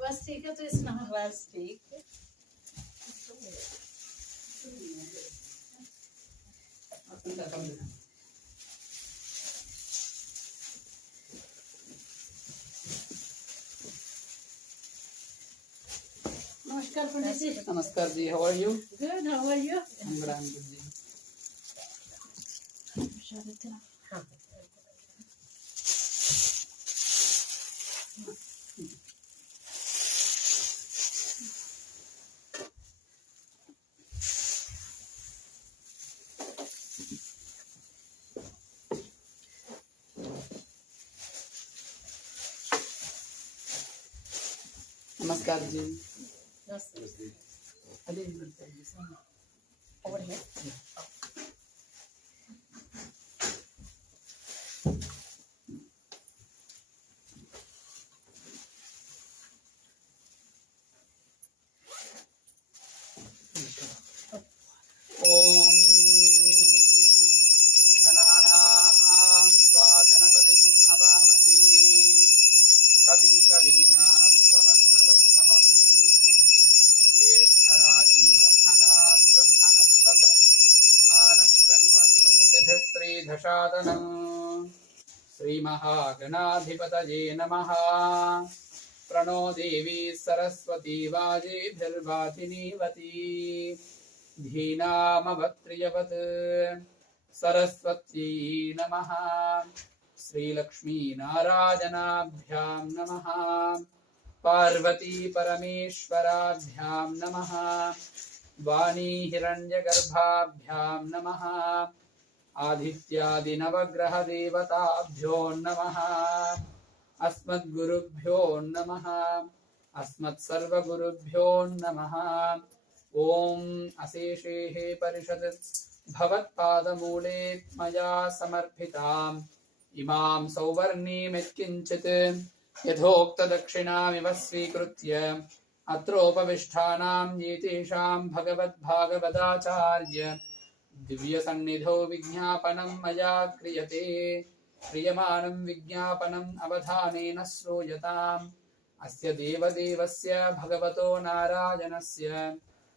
बस ठीक है, तो इसमें बस ठीक। नमस्कार पंडित जी। नमस्कार जी, how are you? Good, how are you? I'm good जी। नमस्कार जी। Over here. ओम गणानां त्वा गणपतिं हवामहे कविं कवीनाम् उपमस्रवस्तमम् ज्येष्ठराजं ब्रह्मणां ब्रह्मणस्पत आनशृण्वन्नोतिभिः श्रीदशादनम् श्रीमहागणाधिपतये नमः। प्रणो देवी सरस्वती वाजेभिर्वाचिनीवती धीनामवत्प्रियवत् सरस्वती नमः। श्रीलक्ष्मी नारायणाभ्यां नमः। पार्वती परमेश्वराभ्यां नमः। वाणी हिरण्यगर्भाभ्यां नमः। आदित्यादिनवग्रहदेवताभ्यो नमः। अस्मद्गुरुभ्यो नमः। अस्मत्सर्वगुरुभ्यो नमः। ओम अशेषेः परिषद भवत्पादमूले मया समर्पिताम् इमां सौवर्णीं यत्किञ्चित् यथोक्तदक्षिणामिव स्वीकृत्य अत्रोपविष्टानां एतेषां भगवद्भागवताचार्य दिव्यसन्निधौ विज्ञापनं मया क्रियते। क्रियमाणं विज्ञापनम् अवधानेन श्रूयताम्। अस्य देवदेवस्य भगवतो नारायणस्य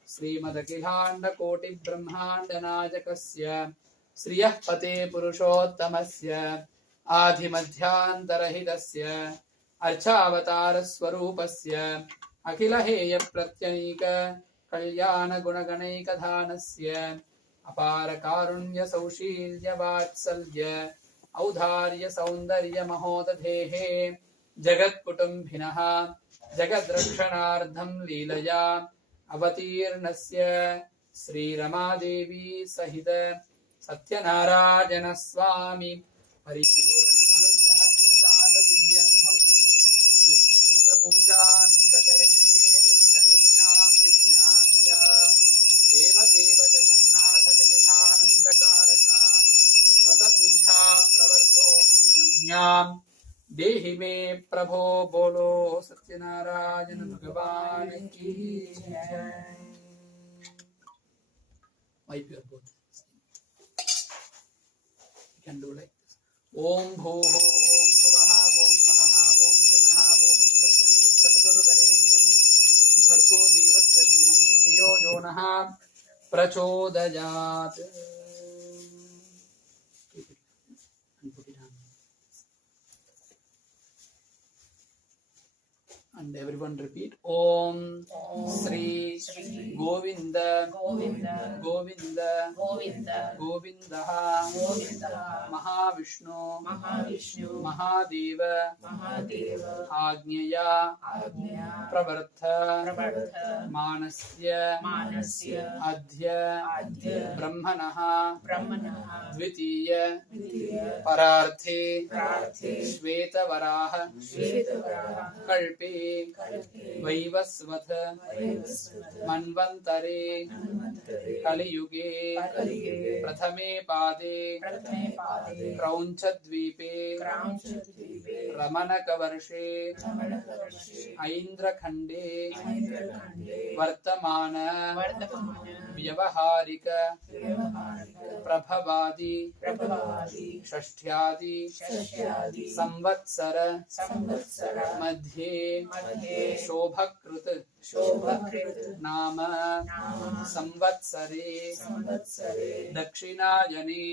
श्रीमदखिलाण्डकोटिब्रह्माण्डनायकस्य श्रियः पते पुरुषोत्तमस्य आधिमध्यान्तरहितस्य अर्चावतारस्वरूपस्य अखिलहेयप्रत्यनीक कल्याणगुणगणैकधानस्य अपारकारुण्यसौशील्यवात्सल्य औदार्य सौन्दर्य महोदधेः जगत्कुटुम्बिनः जगद्रक्षणार्थं लीलया अवतीर्णस्य श्रीरमादेवी सहित सत्यनारायण स्वामी परिपूर्ण अनुग्रह प्रसाद सिद्ध्यर्थं दिव्यव्रत पूजां सकरिष्ये यस्यानुज्ञां विज्ञाप्य देवदेव जगन्नाथ जगदानन्दकारका व्रत पूजा प्रवर्तोऽहमनुज्ञां देहि मे प्रभो। बोलो सत्यनारायण भगवान की जय। Wipe your both. You can do like this. Om bhoho om bhuvah om maha om janah om satyam chittaviturvarenyam bhargo devasya dhimahi dhiyo yo nah prachodayat. And put it on. And everyone repeat Om Sri Govinda Govinda Govinda Govinda Govindaha Govindaha Mahavishnu Mahavishnu Mahadeva Mahadeva Agnyaya Agnya Pravartha Pravartha Manasya Manasya Adhya Adhya Brahmanaha Brahmanaha Dvitiya Dvitiya Pararthe Pararthe Shvetavaraha Shvetavaraha Kalpe Kalpe Vaivasvata Vaivasvata Manvantare कलियुगे प्रथमे पादे क्रौञ्चद्वीपे रमणकवर्षे ऐन्द्रखण्डे वर्तमान व्यवहारिक प्रभवादि षष्ठ्यादि संवत्सर मध्ये शोभकृत नाम संवत्सरे दक्षिणायने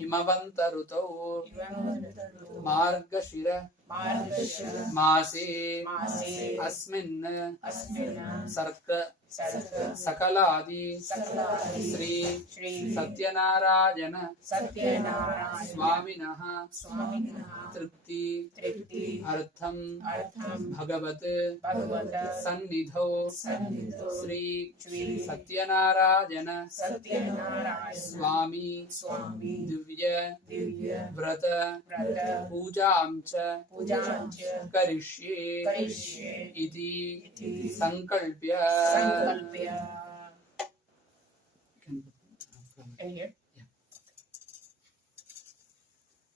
हिमवंत ऋतौ मार्गशिर मासे अस्मिन् सर्क सकलादि श्री सत्यनारायण स्वामिनः तृप्ति अर्थम भगवत सन्निधौ श्री सत्यनारायण स्वामी दिव्य व्रत पूजां च करिष्ये इति संकल्प्य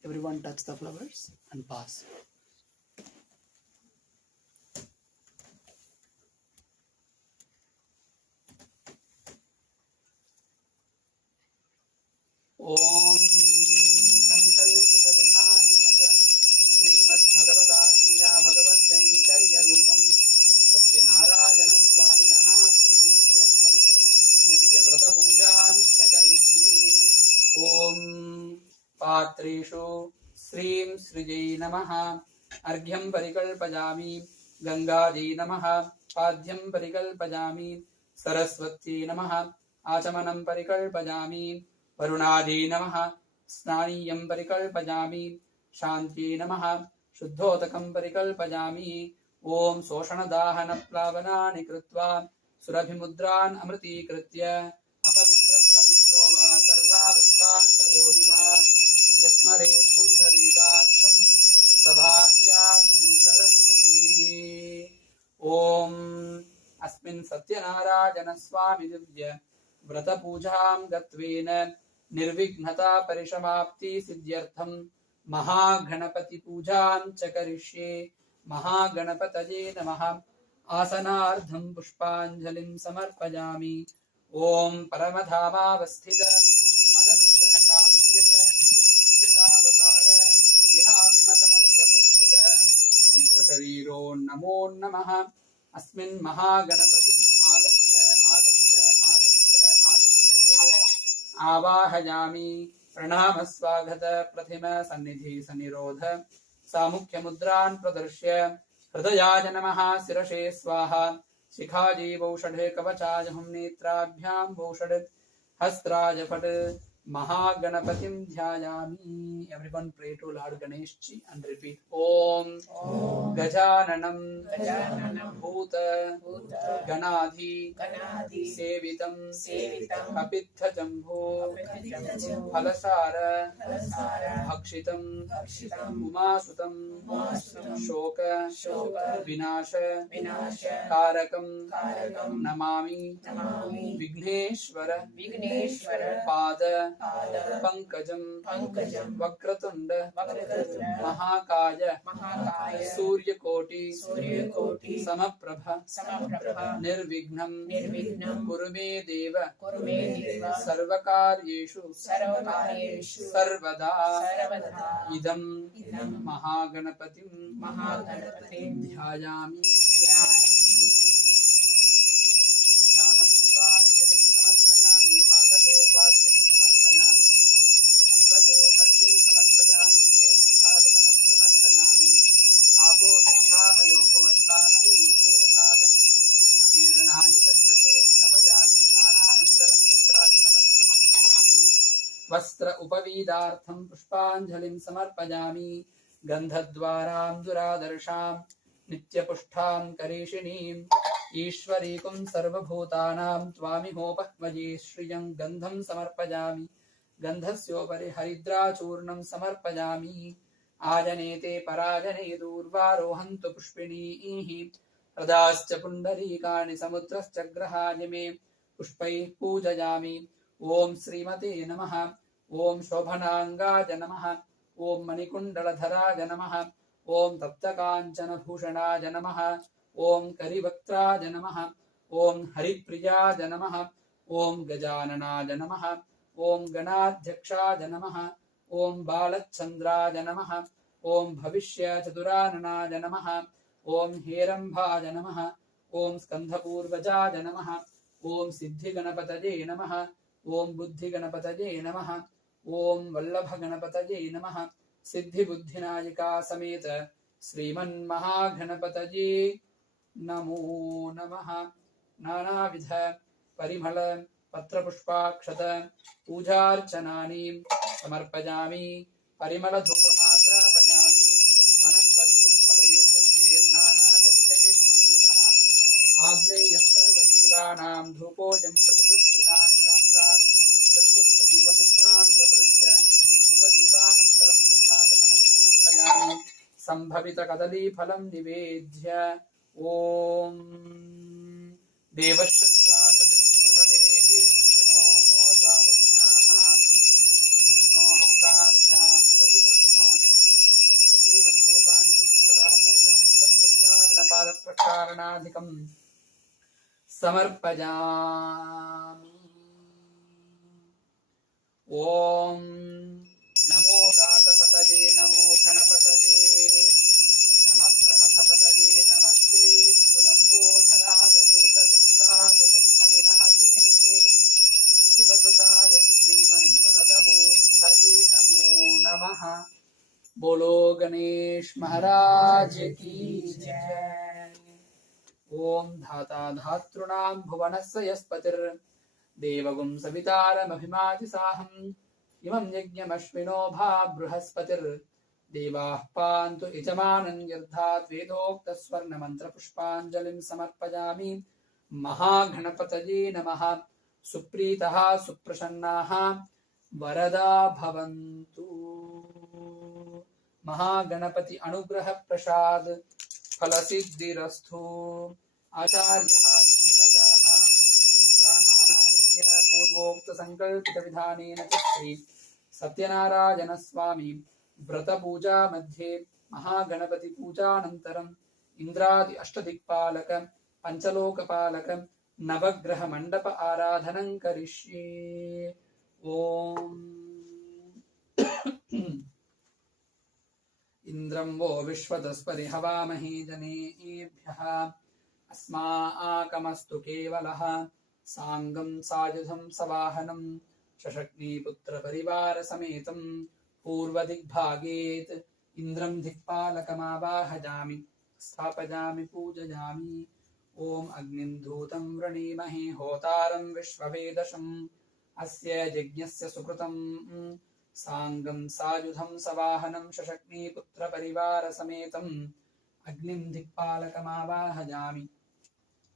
Everyone touch the flowers and pass. Om Sankalpita Vidhanena Cha Srimad Bhagavadagya Bhagavat Kainkarya Rupam Satyanarayana Swamina Preetyartham Divya Vrata Pujan Sakarishye. Om Patreshu Srim Srijai Namaha Arghyam Parikalpajami Gangaji Namaha Padhyam Parikalpajami Saraswati Namaha Achamanam Parikalpajami वरुणादि नमः स्नानीयं परिकल्पयामि शान्त्यै नमः शुद्धोदकं परिकल्पयामि ओम शोषणदाहन प्लावनानि कृत्वा सुरभिमुद्रान् अमृतीकृत्य अपवित्रपवित्रो वा सर्वावस्थान् ततो विवा यस्मरेत् पुण्डरीकाक्षं सभाह्याभ्यन्तरश्रुतिः ओम अस्मिन् सत्यनारायण स्वामी दिव्य व्रत पूजां गत्वेन निर्विघ्नता परिसमाप्ति सिद्ध्यर्थं महागणपति पूजां च करिष्ये महागणपतये नमः आसनार्धं पुष्पाञ्जलिं समर्पयामि ओम परमधामावस्थित मदनुग्रहकाम्यज सिद्ध्यतावतार विहाभिमतमन्त्रसिद्धित मन्त्रशरीरो नमो नमः अस्मिन् महागणपतिम् आगच्छ आगच्छ आगच्छ आगच्छेत् आवाहयामि प्रणाम स्वागत प्रथिम सन्निधि सन्निरोध सामुख्य मुद्रान् प्रदर्श्य हृदयाय नमः शिरसे स्वाहा शिखाजी वौषधे कवचाय हम नेत्राभ्यां वौषध हस्त्राय फट महागणपतिं ध्यायामि. Everyone pray to Lord Ganesh ji and repeat Om Gajananam Bhut Ganadhi Sevitam Kapitha Jambho Phalasara Bhakshitam Umasutam Shoka Vinasha Karakam Namami Vigneshwara Pada Pankajam Vakratunda Mahakaya Suryakoti Samaprabha Nirvignam Kurume Deva Sarvakaryeshu Sarvada Idam Mahaganapatim Dhyayami. ध्यानपुष्पाञ्जलिं समर्पयामि पादयोपाद्यं समर्पयामि हस्तयो अर्घ्यं समर्पयामि मुखे शुद्धात्मनं समर्पयामि आपो हच्छामयो भुवत्तानभूर्जेरधातन महेरणाय चक्षुषे स्नपयामि स्नानानन्तरं शुद्धात्मनं समर्पयामि वस्त्र उपवीदार्थं पुष्पाञ्जलिं समर्पयामि गन्धद्वारां दुरादर्शां नित्यपुष्टां करीषिणीम् ईश्वरीकुं सर्वभूतानां त्वामिहोपह्वये श्रियं गन्धं समर्पयामि गन्धस्योपरि हरिद्राचूर्णं समर्पयामि आजनेते पराजने दूर्वारोहन्तु पुष्पिणीः हृदाश्च पुण्डरीकाणि समुद्रश्च ग्रहाय मे पुष्पैः पूजयामि। ओम श्रीमते नमः। ओम शोभनांगाय नमः। ओम मणिकुण्डलधराय नमः। ओम तप्तकाञ्चनभूषणाय नमः। ओम करिवक्त्राय नमः। ओम हरिप्रियाय नमः। ओम गजाननाय नमः। ओम गणाध्यक्षाय नमः। ओम बालचन्द्राय नमः। ओम भविष्यचतुराननाय नमः। ओम हेरम्भाय नमः। ओम स्कन्धपूर्वजाय नमः। ओम सिद्धिगणपतये नमः। ओम बुद्धिगणपतये नमः। ओम वल्लभगणपतये नमः। सिद्धिबुद्धिनायिका समेत श्रीमन्महागणपतये नमो नमः। नानाविध परिमल पत्रपुष्पाक्षत पूजार्चनानि समर्पयामि। परिमलधूपमाग्रापयामि। वनस्पत्युद्भवैर्नानागन्धैः संयुतः आग्रे यत्सर्वदेवानां धूपोऽयं प्रतिगृह्यतां साक्षात् प्रत्यक्षदीपमुद्रां प्रदृश्य धूपदीपानन्तरं शुद्धाचमनं समर्पयामि। सम्भवितकदलीफलं निवेद्य ॐ देवश्चत्वातविदुःप्रभवे अश्विनोर्बाहुभ्यां विष्णोहस्ताभ्यां प्रतिगृह्णामि। मध्ये मध्ये पाणिं करापूर्णहस्तप्रक्षालनपादप्रक्षालनाधिकं समर्पयामि। ॐ नमो रातपतये नमो घनपतये नमः प्रमथपतये नमस्ते सुलम्बोधराय एकदन्ताय विघ्नविनाशिने शिवसुताय श्रीमन्वरदमूर्धये नमो नमः। बोलो गणेश महाराज की जय। ओम धाता धातॄणां भुवनस्य यस्पतिर् देवगुं सवितारमभिमातिसाहम् इमं यज्ञमश्विनो भा बृहस्पतिर् देवाः पान्तु यजमानं यर्धात् वेदोक्तस्वर्णमन्त्रपुष्पाञ्जलिं समर्पयामि। महागणपतये नमः। सुप्रीतः सुप्रसन्नाः वरदा भवन्तु। महागणपति अनुग्रह प्रसाद फलसिद्धिरस्तु। आचार्यः संहितायाः प्राणानाय पूर्वोक्त संकल्पित विधानेन च श्री सत्यनारायण स्वामी व्रतपूजा मध्ये महागणपति पूजानन्तरम् इंद्रादि अष्टदिक्पालक पंचलोकपालक नवग्रह मंडप आराधनं करिष्ये। ओम इंद्रं वो विश्वतस्परि हवामहे जनेभ्यः अस्माकमस्तु केवलः सांगं सायुधं सवाहनं शशग्निपुत्र परिवार समेतं पूर्वदिग्भागेत् इंद्रं दिक्पालकमावाहयामि स्थापयामि पूजयामि। ओम अग्निं धूतं वृणीमहे होतारं विश्ववेदशम् अस्य यज्ञस्य सुकृतं सांगं सायुधं सवाहनं शशग्निपुत्र परिवार समेतं अग्निं दिक्पालकमावाहयामि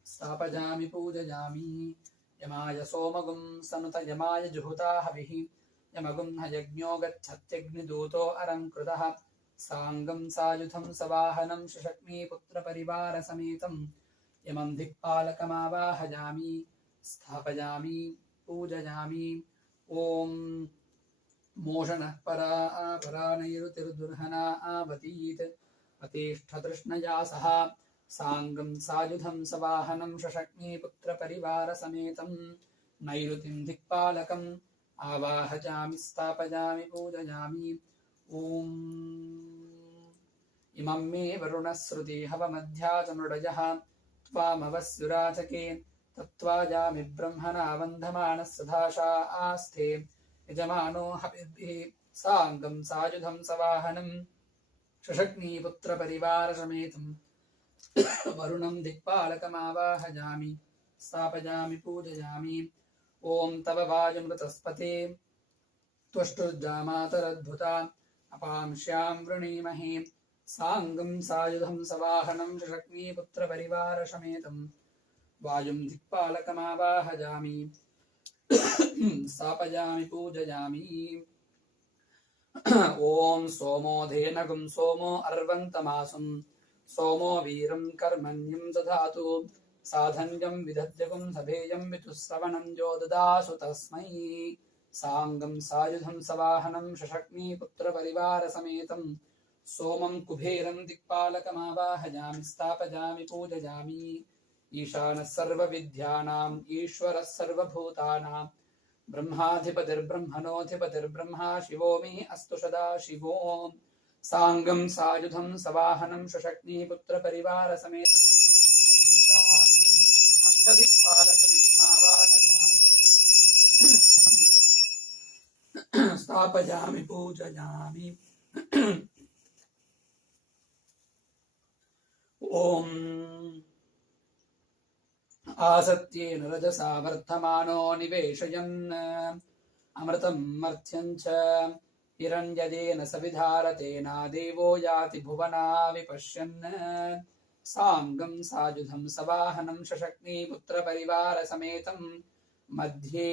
स्थापयामि पूजयामि। यमाय सोमगुं सनुत यमाय जुहुता हविः यमगुं ह यज्ञो गच्छत्यग्निदूतो अलङ्कृतः सांगं सायुधं सवाहनं शशग्निपुत्र परिवार समेतं यमं दिक्पालकमावाहयामि स्थापयामि पूजयामि। ओम मोषणः परानैरुतिर्दुर्हना आवतीत् अतिष्ठतृष्णया सह सांगं सायुधं सवाहनं शशग्निपुत्र परिवार समेतं नैऋतिं दिक्पालकम् आवाहयामि स्थापयामि पूजयामि। ओम इमं मे वरुणश्रुति हवमध्या च मृडयः त्वामवस्युराचके तत्त्वाजामि ब्रह्मणा वन्दमानस्य धाशा आस्ते यजमानो हविर्भिः सांगं सायुधं सवाहनं शशग्निपुत्र परिवार समेतं वरुणं दिक्पालकमावाहयामि स्थापयामि पूजयामि। ओम तव वायुमृतस्पते त्वष्टुर्जामातरद्भुता अपांश्यां वृणीमहे सांगं सायुधं सवाहनं शशग्निपुत्र परिवार समेतं वायुं दिक्पालकमावाहयामि स्थापयामि पूजयामि। ओम सोमो धेनगुं सोमो अर्वन्तमासुं सोमो वीरं कर्मण्यं दधातु साधन्यं विदध्यगुं सभेयं वितुश्रवणं यो ददासु तस्मै साङ्गं सायुधं सवाहनं शशक्नी पुत्रपरिवारसमेतं सोमं कुबेरं दिक्पालकमावाहयामि स्थापयामि पूजयामि ईशानः सर्वविद्यानाम् ईश्वरः सर्वभूतानां ब्रह्माधिपतिर्ब्रह्मणोऽधिपतिर्ब्रह्मा शिवो मे अस्तु सदा शिवो साङ्गं सायुधं सवाहनं शशक्नी पुत्रपरिवारसमेतं ईशानम् अष्टदिक्पालकमावाहयामि स्थापयामि पूजयामि ॐ आसत्येन रजसा वर्धमानो निवेशयन् अमृतं मर्त्यं च हिरण्यदेन सविधारतेना देवो याति भुवना विपश्यन् साङ्गं सायुधं सवाहनं शशक्नी पुत्रपरिवारसमेतं मध्ये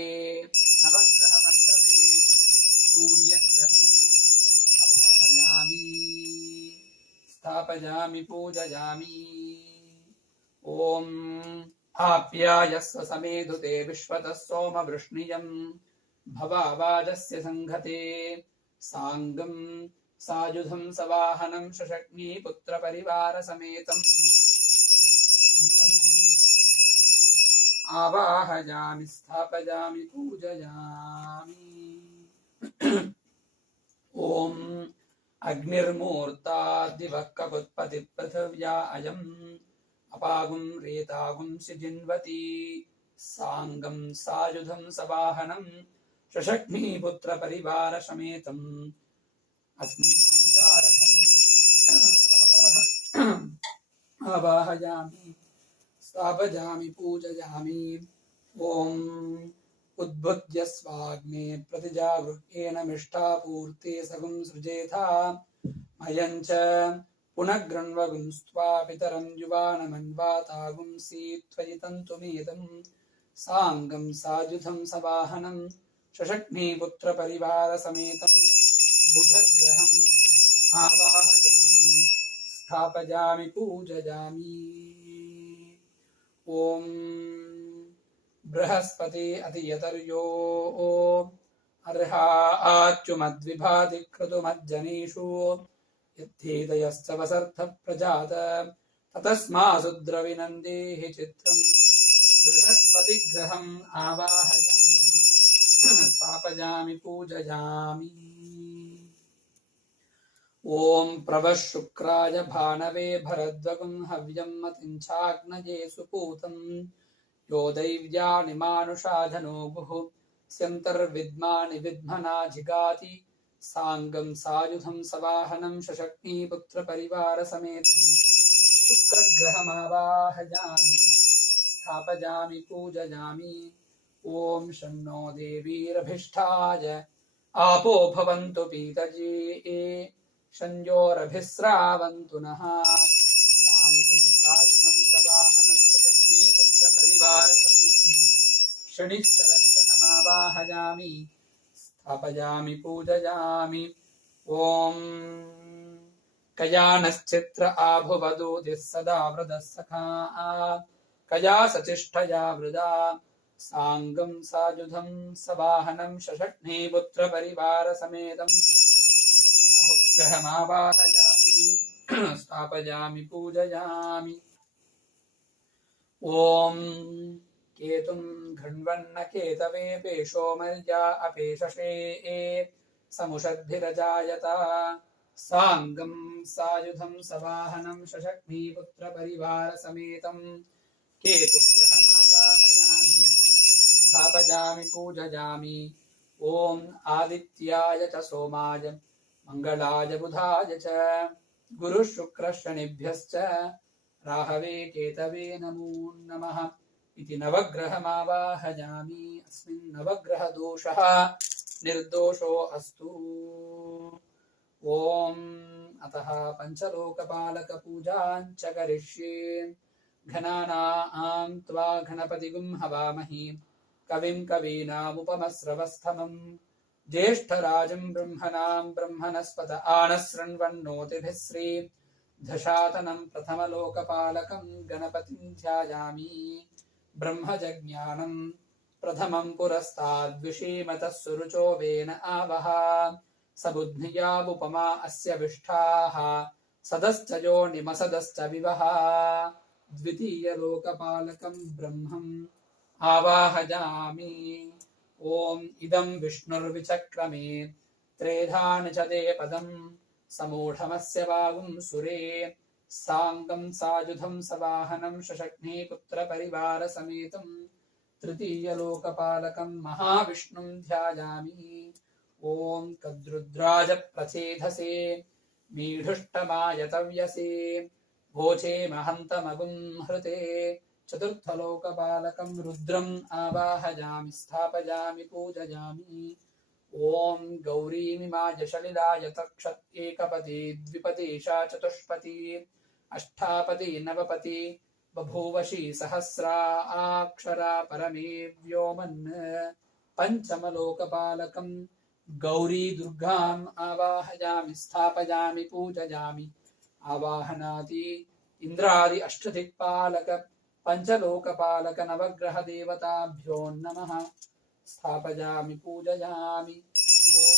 नवग्रहमण्डपे सूर्यग्रहम् आवाहयामि स्थापयामि पूजयामि ॐ आप्यायस्व समेधुते विश्वतः सोमवृष्णियं भवावाजस्य संघते साङ्गं सायुधं सवाहनं शशक्नी पुत्रपरिवारसमेतं आवाहयामि स्थापयामि पूजयामि ॐ अग्निर्मूर्ताद्दिवः ककुत्पतिपृथिव्या अयम् अपागुं रेतागुं सिजिन्वती साङ्गं सायुधं सवाहनं शशक्नी पुत्रपरिवारसमेतम् अस्मिन् अङ्गारकम् आवाहयामि स्थापयामि पूजयामि ॐ उद्बुद्ध्य स्वाग्ने प्रतिजागृह्येन मिष्टापूर्ते सगुं सृजेथा मयं च पुनः गृण्वगुंस्त्वा पितरं युवानमन्वातागुं सीत्वयि तन्तुमेदं साङ्गं सायुधं सवाहनं शशक्नी पुत्रपरिवारसमेतं बुधग्रहम् आवाहयामि स्थापयामि पूजयामि ॐ बृहस्पति अतियतर्यो अर्हाच्युमद्विभाति क्रतुमज्जनेषु यद्धेदयश्च वसर्थ प्रजात ततस्मासु द्रविनन्देः चित्रम् बृहस्पतिग्रहम् आवाहयामि स्थापयामि पूजयामि ॐ प्रवः शुक्राय भानवे भरद्वगुं हव्यं मतिञ्चाग्नये सुपूतम् यो दैव्यानि मानुषाधनोगुः स्यन्तर्विद्मानि विद्मना जिगाति साङ्गं सायुधं सवाहनं शशक्नी पुत्रपरिवारसमेतं शुक्रग्रहमावाहयामि स्थापयामि पूजयामि ॐ शन्नो देवीरभिष्ठाय आपो भवन्तु पीतजे शन्योरभिस्रावन्तु नः साङ्गं सायुधं सवाहनं शशक्नी पुत्रपरिवारसमेतं शनिश्चरग्रहमावाहयामि स्थापयामि पूजयामि ॐ कयानश्चित्र आभुवदूतिः सदा वृदः सखा कया सचिष्ठया वृदा साङ्गं सायुधं सवाहनं शशक्नी पुत्रपरिवारसमेतं राहुग्रहमावाहयामि स्थापयामि पूजयामि ॐ केतुं घृण्वन्न केतवे पेशो मर्या अपेशसे समुषद्भिरजायत साङ्गं सायुधं सवाहनं शशक्नी पुत्रपरिवारसमेतं केतुग्रहमावाहयामि स्थापयामि पूजयामि ॐ आदित्याय च सोमाय मङ्गलाय बुधाय च गुरुः शुक्रः शनिभ्यश्च राहवे केतवे नमो नमः इति नवग्रहमावाहयामि अस्मिन् नवग्रहदोषः निर्दोषो अस्तु ॐ अतः पञ्चलोकपालकपूजां च करिष्ये घनानां त्वा गणपतिगुं हवामहि कविं कवीनामुपमस्रवस्तमं ज्येष्ठराजं ब्रह्मणां ब्रह्मणस्पत आनः शृण्वन्नोतिभिः श्री दशातनं प्रथमलोकपालकं गणपतिं ध्यायामि ब्रह्मजज्ञानं प्रथमं पुरस्ताद्विषीमतः सुरुचो वेन आवह सबुद्ध्यावुपमा अस्य विष्ठाः सदश्च योनिमसदश्च विवः द्वितीयलोकपालकं ब्रह्मम् आवाहयामि ॐ इदं विष्णुर्विचक्रमे त्रेधानि च ते पदं समूढमस्य वागुं सुरे साङ्गं सायुधं सवाहनं शशग्ने पुत्रपरिवारसमेतं तृतीयलोकपालकं महाविष्णुं ध्यायामि ॐ कद्रुद्राज प्रचेधसे मीढुष्टमायतव्यसे भोचे महन्तमगुं हृते चतुर्थलोकपालकं रुद्रम् आवाहयामि स्थापयामि पूजयामि ॐ गौरीमिमाय शलिलाय तक्षत् एकपदी द्विपदीशा चतुष्पदी अष्टापदी नवपदी बभूवशी सहस्रा अक्षरा परमे व्योमन् पञ्चमलोकपालकं गौरी दुर्गाम् आवाहयामि स्थापयामि पूजयामि आवाहनाति इन्द्रादि अष्टदिक्पालक पंचलोकपालक नवग्रह देवताभ्यो नमः स्थापयामि पूजयामि ॐ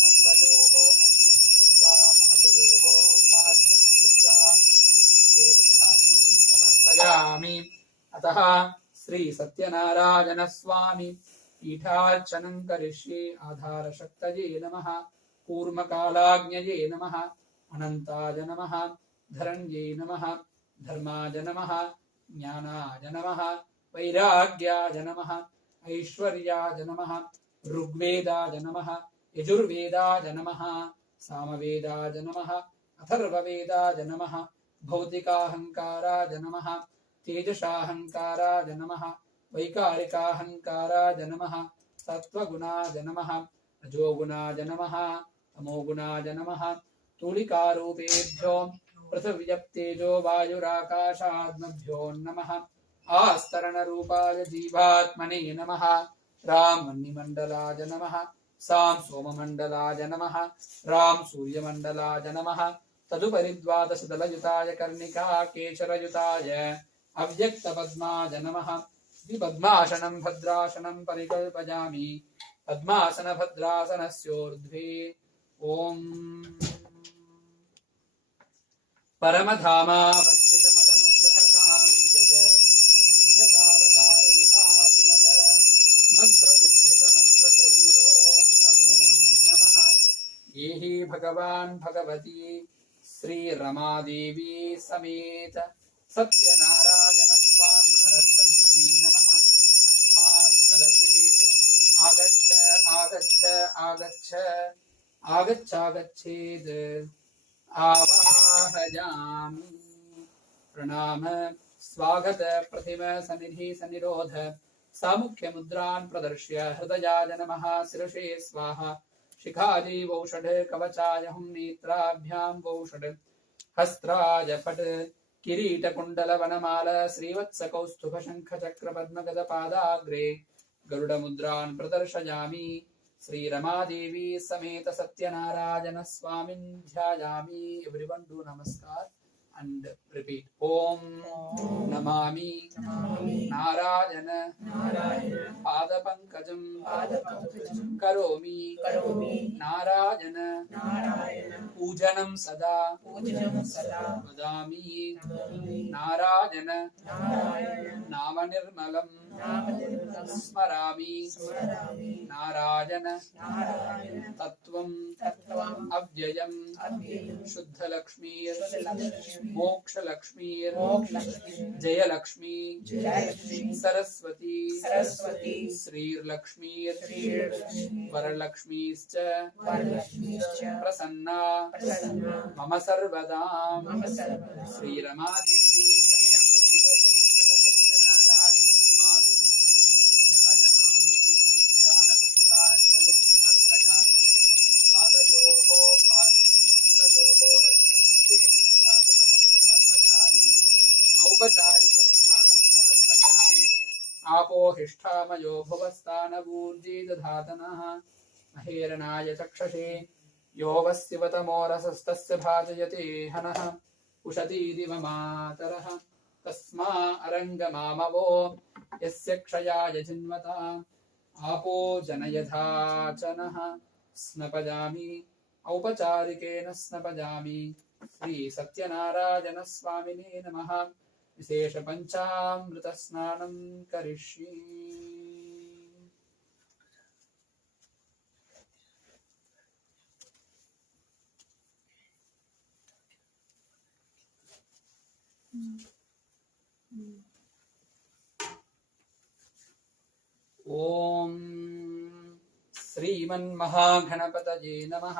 हस्तयोः अर्घ्यं दत्त्वा पादयोः पाद्यं दत्त्वा ते वृद्धात्मनं समर्पयामि अतः श्री सत्यनारायण स्वामी पीठार्चनं करिष्ये आधारशक्तये नमः कूर्मकालाग्नये नमः अनन्ताय नमः धरण्ये नमः धर्माय नमः ज्ञानाय नमः वैराग्याय नमः ऐश्वर्याय नमः ऋग्वेदाय नमः यजुर्वेदाय नमः सामवेदाय नमः अथर्ववेदाय नमः भौतिकाहंकाराय नमः तेजसाहंकाराय नमः वैकारिकाहंकाराय नमः सत्वगुणाय नमः रजोगुणाय नमः तमोगुणाय नमः तूलिकारूपेभ्यो पृथिव्यप्तेजो वायुराकाशाद्भ्यो नमः आस्तरणरूपाय जीवात्मने नमः रामन्निमण्डलाय नमः सां सोममण्डलाय नमः रां सूर्यमण्डलाय नमः तदुपरि द्वादशदलयुताय कर्णिकाकेशरयुताय अव्यक्तपद्माय नमः द्विपद्मासनं भद्रासनं परिकल्पयामि पद्मासनभद्रासनस्योर्ध्वे ॐ परमधामावस्थितमदनुग्रहकां यज बुद्धतावतारयुधाभिमत मन्त्रसिद्धितमन्त्रशरीरो नमो नमः ये हि भगवान् भगवती श्रीरमादेवी समेत सत्यनारायण स्वामी परब्रह्मणे नमः अस्मात् कलशेत् आगच्छ आगच्छ आगच्छ आगच्छागच्छेत् आवाहयामि प्रणाम स्वागत प्रतिम सनिधि सनिरोध सामुख्य मुद्रान् प्रदर्श्य हृदयाय नमः शिरसे स्वाहा शिखादि वौषध कवचाय हुं नेत्राभ्यां वौषध हस्त्राय पट किरीट कुण्डल वनमाल श्रीवत्स कौस्तुभ शंख चक्र पद्म गद पादाग्रे गरुड मुद्रान् प्रदर्शयामि श्रीरमादेवी समेत सत्यनारायण स्वामिन् ध्यायामि एवरीवन डू नमस्कार and repeat Om Namami Narayana Padapankajam Karomi Narayana Pujanam Sada Vadami Narayana Namanirmalam Smarami Narayana Tattvam Avyayam Shuddha Lakshmir मोक्ष लक्ष्मी जय लक्ष्मी सरस्वती श्रीर्लक्ष्मी वरलक्ष्मीश्च प्रसन्ना मम सर्वदा श्रीरमादेवी सत्यनारायण स्वामी ध्यायामि ध्यानपुष्पाञ्जलिं समर्पयामि पादयोः पाद्यं हस्तयोः अर्घ्यं मुखे शुद्धात्मनं समर्पयामि औपचारिकस्नानं समर्पयामि आपोहिष्ठामयो भुवस्तानवूर्जी दधातनः महेरणाय चक्षसे यो वस्यवतमोरसस्तस्य भाजयते हनः उशतीरिव मातरः तस्मा अरङ्गमामवो यस्य क्षयाय जिन्वता आपो जनयथाचनः स्नपजामि औपचारिकेन स्नपजामि श्री सत्यनारायण स्वामिने नमः विशेष पंचामृत स्नानं करिष्ये ओम श्रीमन्महागणपतये नमः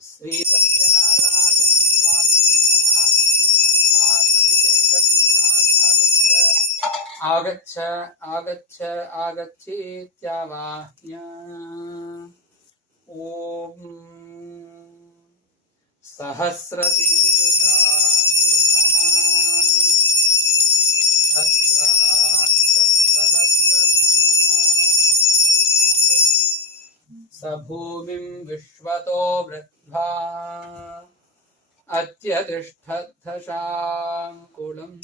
श्री सत्यनारायण स्वामिने नमः अस्मात् अभिषेकपीठात् आगच्छ आगच्छ आगच्छेत्यावाह्य ओम सहस्रशीर्षा पुरुषः स भूमिं विश्वतो वृद्ध्वा अत्यतिष्ठद्धशाङ्कुलम्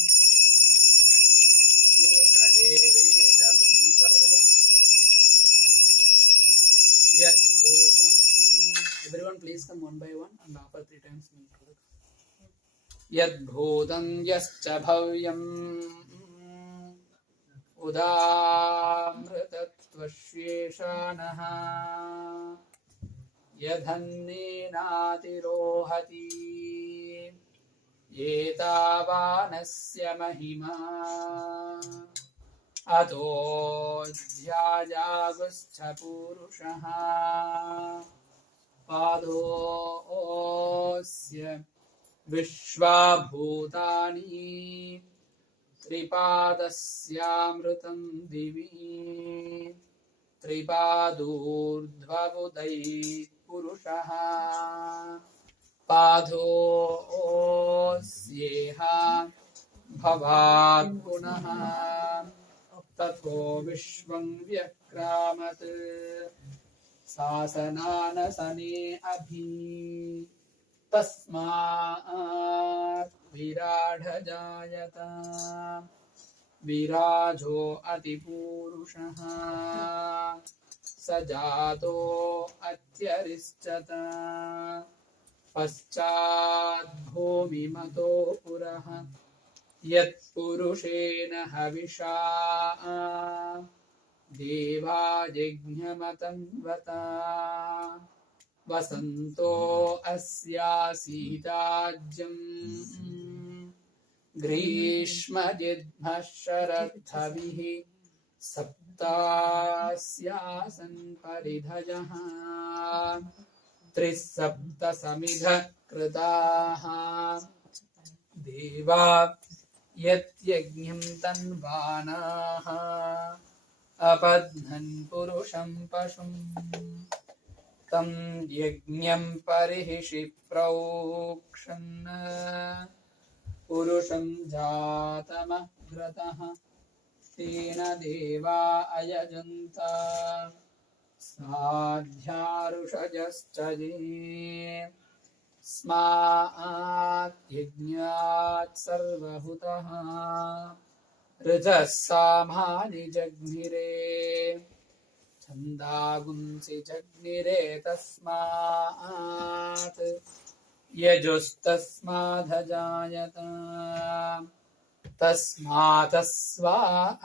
पुरुषदेवेदगुं सर्वम् यद्भूतम् everyone please come one by one and offer 3 times mantra यद्भूतं यश्च भव्यम् उदामृतत्वश्येषानः यधन्नेनातिरोहति एतावानस्य महिमा अतो ध्यायागुश्च पूरुषः पादोऽस्य विश्वाभूतानि त्रिपादस्यामृतं दिवि त्रिपादूर्ध्वबुधैः पुरुषः पादोऽस्येह भवात् पुनः ततो विश्वं व्यक्रामत् शासनानसने अभि तस्मात् विराड जायत विराजो अतिपूरुषः स जातो अत्यरिष्टत पश्चात् भूमिमतो पुरः यत्पुरुषेण हविषा देवा यज्ञमतन्वता वसन्तो अस्यासीताज्यम् ग्रीष्मजिह्मः शरद्धविः सप्तास्यासन् परिधयः त्रिसप्तसमिधः कृताः देवा यत्यज्ञं तन्वानाः अपध्नन् पुरुषं पशुम् तं यज्ञं परिहिषि प्रोक्षन् पुरुषं जातमग्रतः तेन देवा अयजन्त साध्यारुषजश्च ये स्मात् यज्ञात् सर्वहुतः ऋजः सामानि जग्निरे छन्दागुंसि जग्निरे तस्मात् यजुस्तस्मादजायत तस्मातस्वा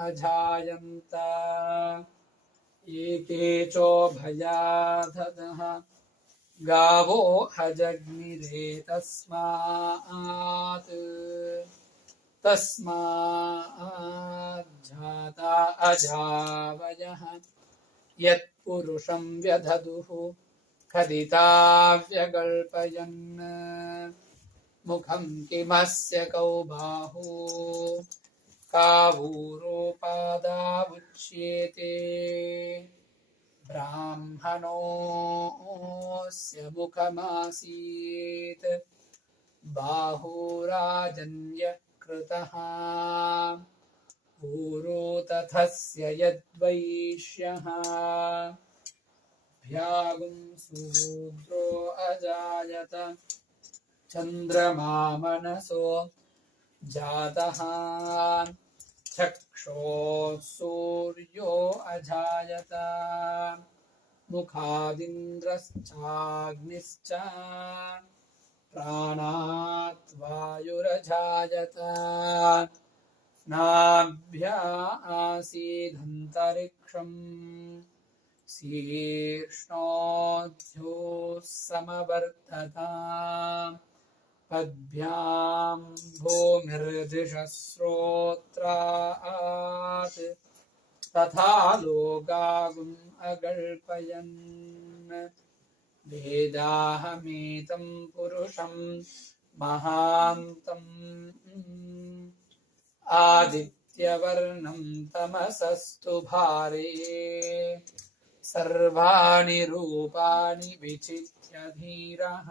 अजायन्त एके चोभयाधतः गावो हजग्निरे तस्मात् तस्माज्जाता अजावयः यत्पुरुषं व्यधदुः खदिता व्यगल्पयन् मुखं किमस्य कौ बाहू कावूरोपादावुच्येते ब्राह्मणोऽस्य मुखमासीत् बाहुराजन्यकृतः ऊरो तथस्य यद्वैश्यः भ्यागुं शूद्रो अजायत चन्द्रमा मनसो जातः चक्षुः सूर्यो अजायत मुखादिन्द्रश्चाग्निश्च प्राणात् वायुरजायत नाभ्या आसीदन्तरिक्षम् शीर्ष्णोऽध्योः समवर्तताम् पद्भ्यां भूमिर्दिशस्रोत्रात् तथा लोकागुम् अगल्पयन् वेदाहमेतं पुरुषं महान्तम् आदित्यवर्णं तमसस्तु भारे सर्वाणि रूपाणि विचित्य धीरः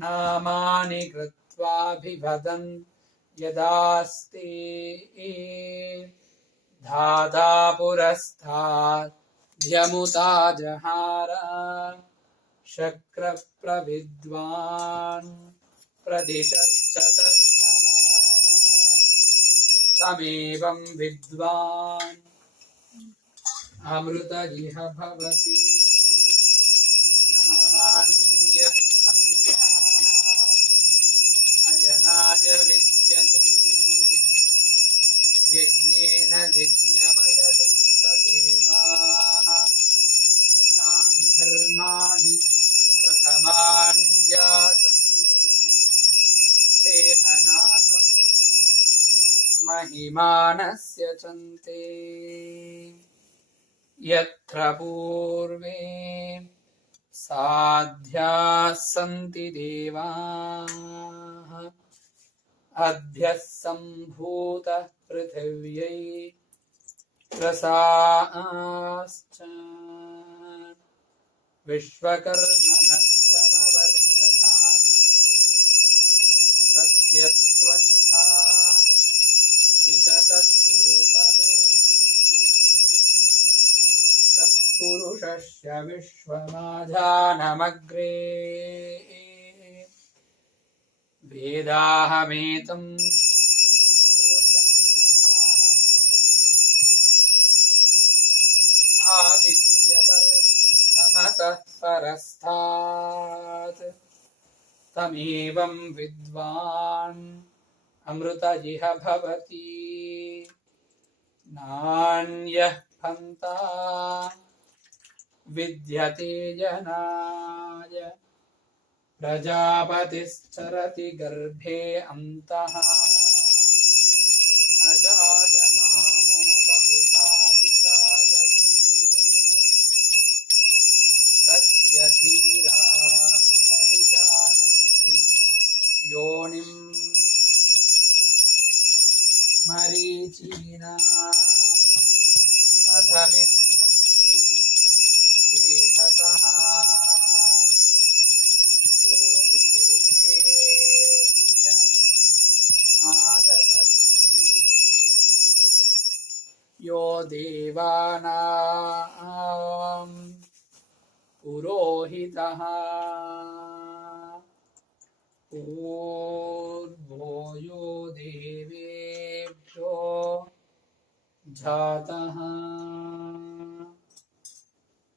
नामानि कृत्वाभिवदन् यदास्ते धाता पुरस्तात् यमुता जहार शक्रप्रविद्वान् प्रदिशश्च तत्क्षणात् तमेवं विद्वान् अमृत इह भवति नान्यः सन्तात् अयनाय विद्यते यज्ञेन यज्ञमयजन्त देवाः तानि धर्माणि प्रथमान्यासन् ते अनाथम् महिमानस्य चन्ते यत्र पूर्वे साध्याः सन्ति देवाः अभ्यः सम्भूतः पृथिव्यै रसाश्च विश्वकर्मणः समवर्षधाति तस्य त्वष्टा विततद्रूपमेति तत्पुरुषस्य विश्वमाधानमग्रे वेदाहमेतं पुरुषं महान्तम् आदित्यवर्णं तमसः परस्तात् तमेवं विद्वान् अमृत इह भवति नान्यः पन्था विद्यते जनाय प्रजापतिश्चरति गर्भे अन्तः अजायमानो बहुधा विजायते तस्य धीराः परिजानन्ति योनिम् मरीचीना अधमिच्छन्ति वेधतः यो देवेभ्यः आदपति यो देवानां पुरोहितः ऊर्ध्वो यो देवेभ्यो जातः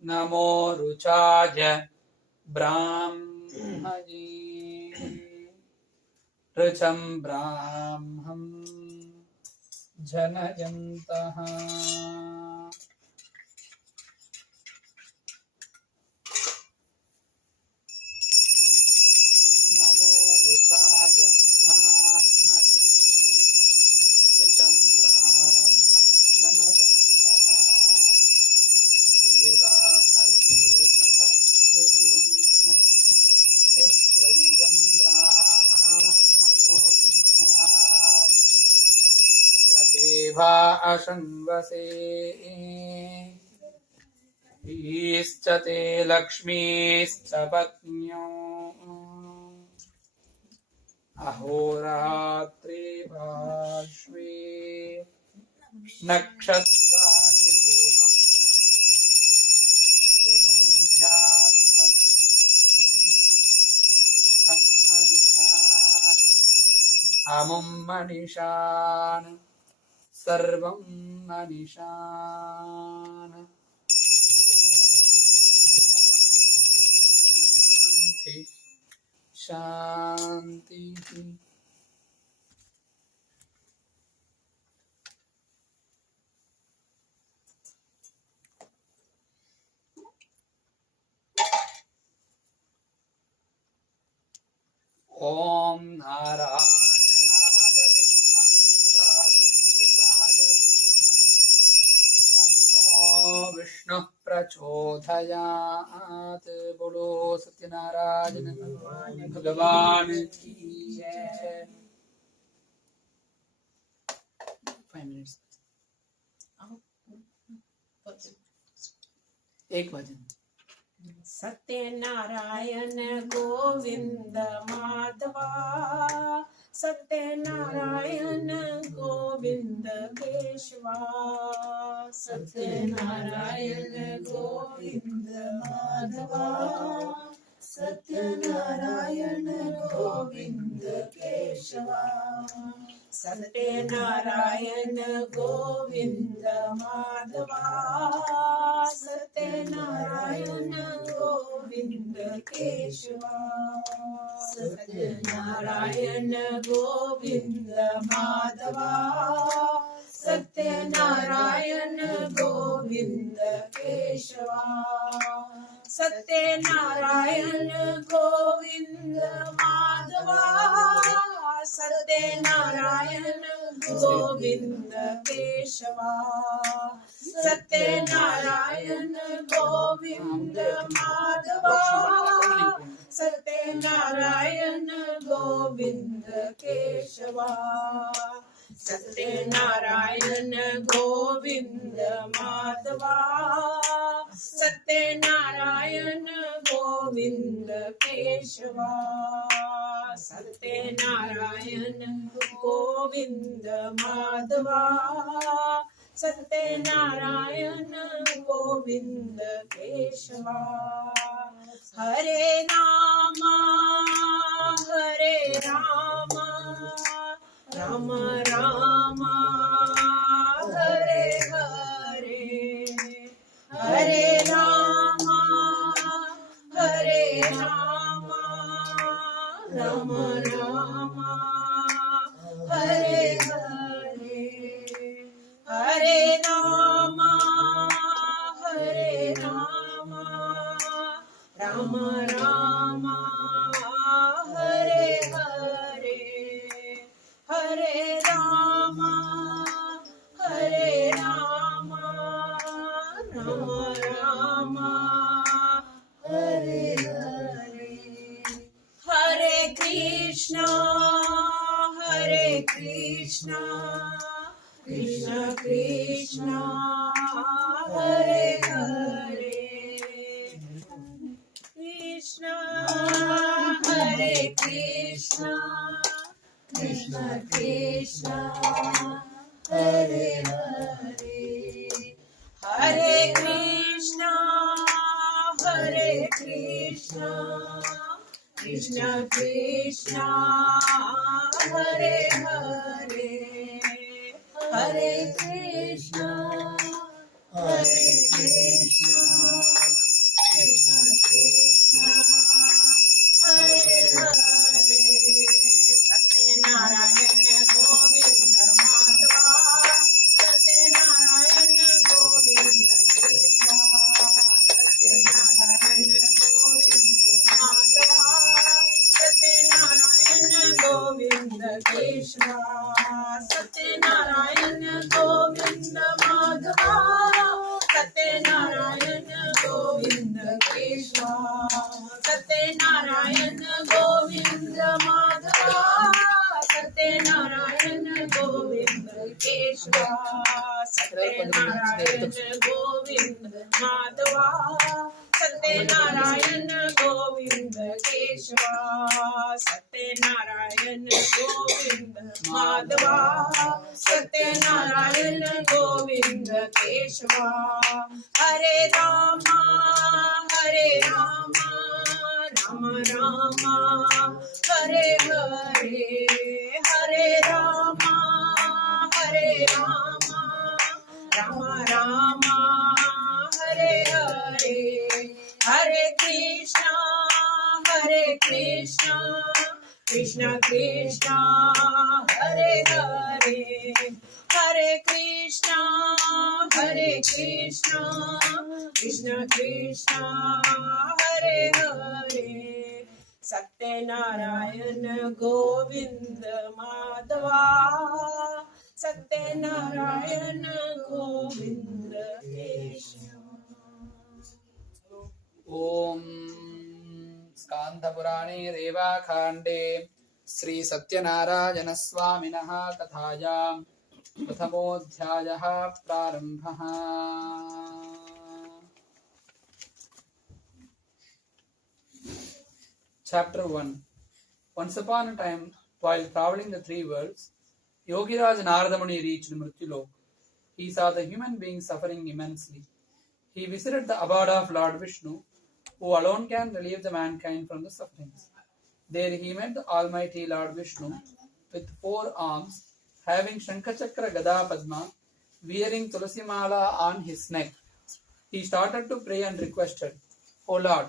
नमो रुचाय ब्राह्मणे ऋचं ब्राह्मं जनयन्तः नमो रुचाय ब्राह्मणे ऋचं ब्राह्मं जनयन्तः देवा अर्थे तथा यत्रैवं ब्राह्मणो विद्यात् यदेवा अशन्वसे ईश्च ते लक्ष्मीश्च पत्न्यो अहोरात्रे पार्श्वे नक्षत्राणि रूपम् विनोद्यार्थम् समं मनीषान् सर्वं मनीषान्। शांति शांति। ओम नारायणाय विद्महे वासुदेवाय धीमहि तन्नो विष्णुः प्रचोदयात्। बोलो सत्यनारायण भगवान की जय। 5 minutes। एक भजन। सत्यनारायण गोविंद माधवा, सत्यनारायण गोविंद केशवा, सत्यनारायण गोविंद माधवा, सत्यनारायण गोविंद केशवा, सत्यनारायण गोविंद माधवा, सत्यनारायण गोविंद केशवा, सत्यनारायण गोविंद माधवा, सत्यनारायण गोविंद केशवा, सत्यनारायण गोविंद माधवा, सत्यनारायण गोविंद केशवा, सत्यनारायण गोविंद माधवा, सत्यनारायण गोविंद केशवा, सत्यनारायण गोविंद माधवा, सत्यनारायण गोविंद केशवा, सत्यनारायण गोविंद माधवा, सत्यनारायण गोविंद केशवा। हरे राम राम राम हरे हरे, हरे राम राम राम हरे हरे, हरे राम राम राम हरे हरे, हरे राम राम राम हरे हरे, हरे कृष्णा कृष्ण कृष्ण हरे हरे, कृष्ण हरे कृष्ण कृष्ण कृष्ण हरे हरे, हरे कृष्ण कृष्ण कृष्ण हरे हरे, हरे कृष्ण कृष्ण कृष्ण हरे हरे, सत्यनारायण गोविंद माधवा, सत्यनारायण गोविंद केशवा, सत्यनारायण गोविंद माधवा, सत्यनारायण गोविंद केशवा, सत्यनारायण गोविंद माधवा, सत्यनारायण गोविंद केशवा, सत्यनारायण गोविंद माधवा, सत्यनारायण गोविंद केशवा, सत्यनारायण गोविंद माधवा, सत्यनारायण गोविंद केशवा, सत्यनारायण गोविंद माधवा, सत्यनारायण गोविंद केशवा, हरे राम राम राम हरे हरे, हरे Hare Krishna, Krishna Krishna, Hare Hare, Hare Krishna, Krishna Krishna, Hare Hare. Sathyanarayana Govinda Madhava, Sathyanarayana Govinda Keshava. Om Skandapurane Revakhande Sri Sathyanarayana Swaminaha Kathayam Prathamodhyayaha Prarambhaha. Chapter 1. Once upon a time, while traveling the three worlds, Yogiraj Narada Muni reached Mrityulok. He saw the human beings suffering immensely. He visited the abode of Lord Vishnu, who alone can relieve the mankind from the sufferings. There he met the Almighty Lord Vishnu with 4 arms, having Shankachakra Gada Padma, wearing Tulasimala on his neck. He started to pray and requested, O Lord,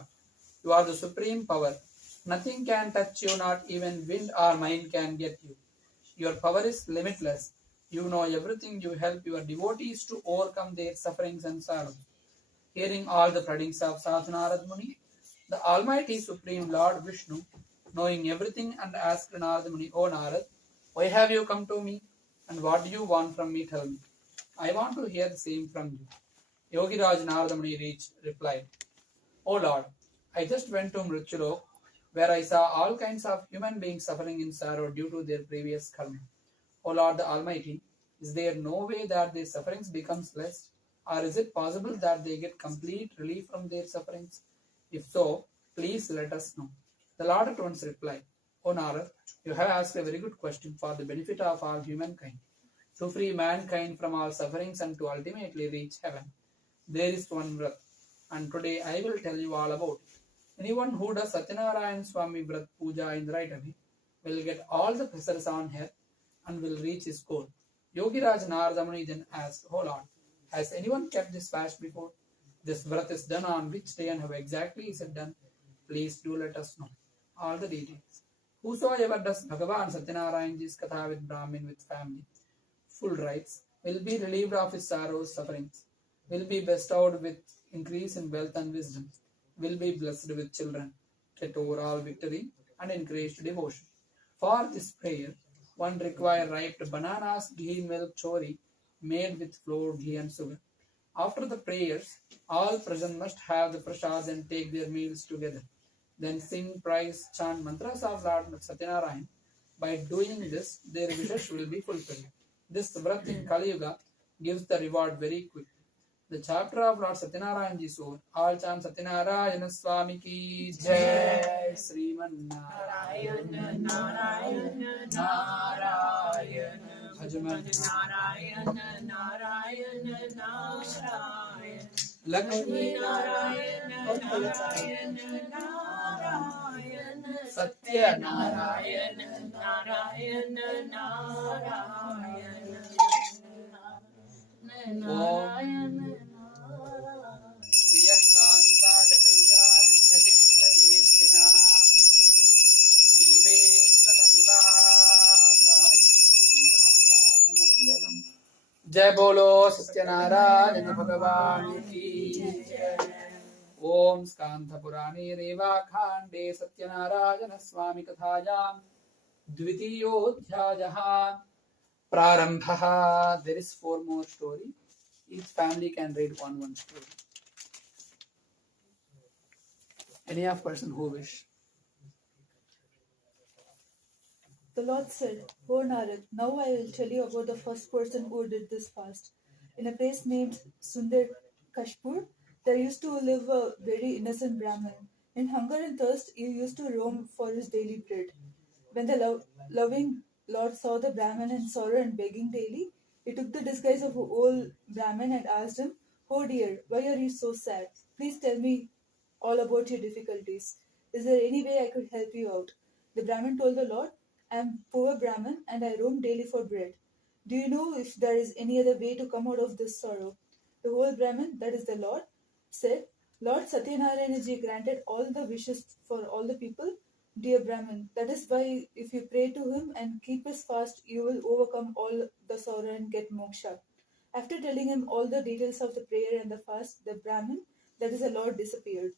you are the supreme power. Nothing can touch you, not even wind or mind can get you. Your power is limitless. You know everything. You help your devotees to overcome their sufferings and sorrows. Hearing all the pleadings of Sathyanarayana Muni, the Almighty Supreme Lord Vishnu, knowing everything, and asked Narada Muni, O Narad, why have you come to me? And what do you want from me? Tell me. I want to hear the same from you. Yogiraj Narada Muni replied, O Lord, I just went to Mrityulok, where I saw all kinds of human beings suffering in sorrow due to their previous karma. O Lord the Almighty, is there no way that their sufferings becomes less? Or is it possible that they get complete relief from their sufferings? If so, please let us know. The Lord at once replied, O Narad, you have asked a very good question for the benefit of all humankind, to free mankind from all sufferings and to ultimately reach heaven. There is one Vrat, and today I will tell you all about it. Anyone who does Sathyanarayana Swami Vrat Puja in the right way will get all the pleasures on earth and will reach his goal. Yogiraj Narada Muni then asked, O Lord, has anyone kept this fast before? This Vrat is done on which day and how exactly is it done? Please do let us know all the details. Whosoever does Bhagavan Satyanarayanji's Katha with Brahmin with family, full rights, will be relieved of his sorrows, sufferings, will be bestowed with increase in wealth and wisdom, will be blessed with children, get overall victory and increased devotion. For this prayer, one requires ripe bananas, ghee, milk, chori, made with flour, ghee and sugar. After the prayers, all present must have the prasad and take their meals together. Then sing, praise, chant mantras of Lord Satyanarayan. By doing this, their wishes will be fulfilled. This Vrat in Kali Yuga gives the reward very quick. The chapter of Lord Satyanarayan is over. All chant Sathyanarayana Swami ki Jai. Sriman Narayana, Narayana, Narayana, Bhajaman Narayana, Narayana, Narayana, Lakshmi Narayana, Narayana, Narayana, Satyanarayana Narayana, Narayana, Om Narayana. Priya Kanta Jakalyan Bhajen Bhajen Vinam Sri Venkateswara Mangalam. Jai Bolo Satyanarayana Bhagavan ki Jai. Om Skandha Purane Revakhande Satyanarayana Swami Kathayam Dvitiyodhyayaha Prarambhaha. There is 4 more story. Each family can read one story. Any of person who wish. The Lord said, O Narad, now I will tell you about the first person who did this fast. In a place named Sundar Kashpur, there used to live a very innocent Brahmin. In hunger and thirst, he used to roam for his daily bread. When the loving Lord saw the Brahmin in sorrow and begging daily, he took the disguise of an old Brahmin and asked him, Oh dear, why are you so sad? Please tell me all about your difficulties. Is there any way I could help you out? The Brahmin told the Lord, I am poor Brahmin and I roam daily for bread. Do you know if there is any other way to come out of this sorrow? The old Brahmin, that is the Lord, said, Lord Satyanarayana ji granted all the wishes for all the people. Dear Brahmin, that is why if you pray to him and keep his fast, you will overcome all the sorrow and get moksha. After telling him all the details of the prayer and the fast, the Brahmin, that is the Lord, disappeared.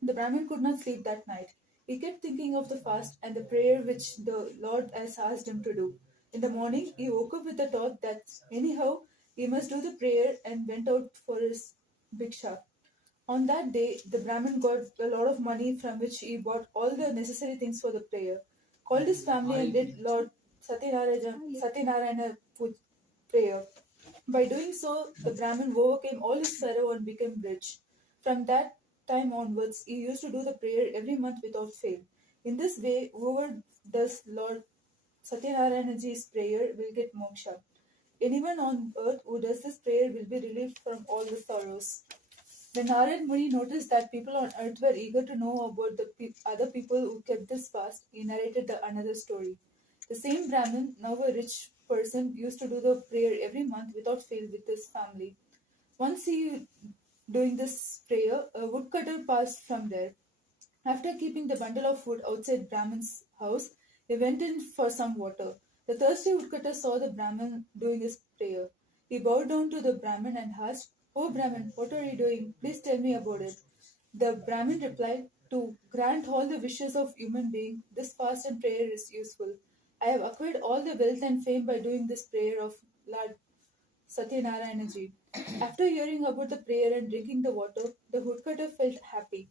The Brahmin could not sleep that night. He kept thinking of the fast and the prayer which the Lord has asked him to do. In the morning, he woke up with the thought that anyhow he must do the prayer and went out for his bhiksha. On that day, the Brahmin got a lot of money from which he bought all the necessary things for the prayer, called his family and did Lord Satyanarayana prayer. By doing so, the Brahmin overcame all his sorrow and became rich. From that time onwards, he used to do the prayer every month without fail. In this way, whoever does Lord Satyanarayanaji's prayer will get moksha. Anyone on earth who does this prayer will be relieved from all the sorrows. When Narad Muni noticed that people on earth were eager to know about the other people who kept this fast, he narrated another story. The same Brahmin, now a rich person, used to do the prayer every month without fail with his family. Once he doing this prayer, a woodcutter passed from there. After keeping the bundle of wood outside Brahmin's house, he went in for some water. The thirsty woodcutter saw the Brahmin doing his prayer. He bowed down to the Brahmin and asked, "Oh Brahmin, what are you doing? Please tell me about it." The Brahmin replied, "To grant all the wishes of human being, this fast and prayer is useful. I have acquired all the wealth and fame by doing this prayer of Lord Satyanarayana ji." After hearing about the prayer and drinking the water, the woodcutter felt happy.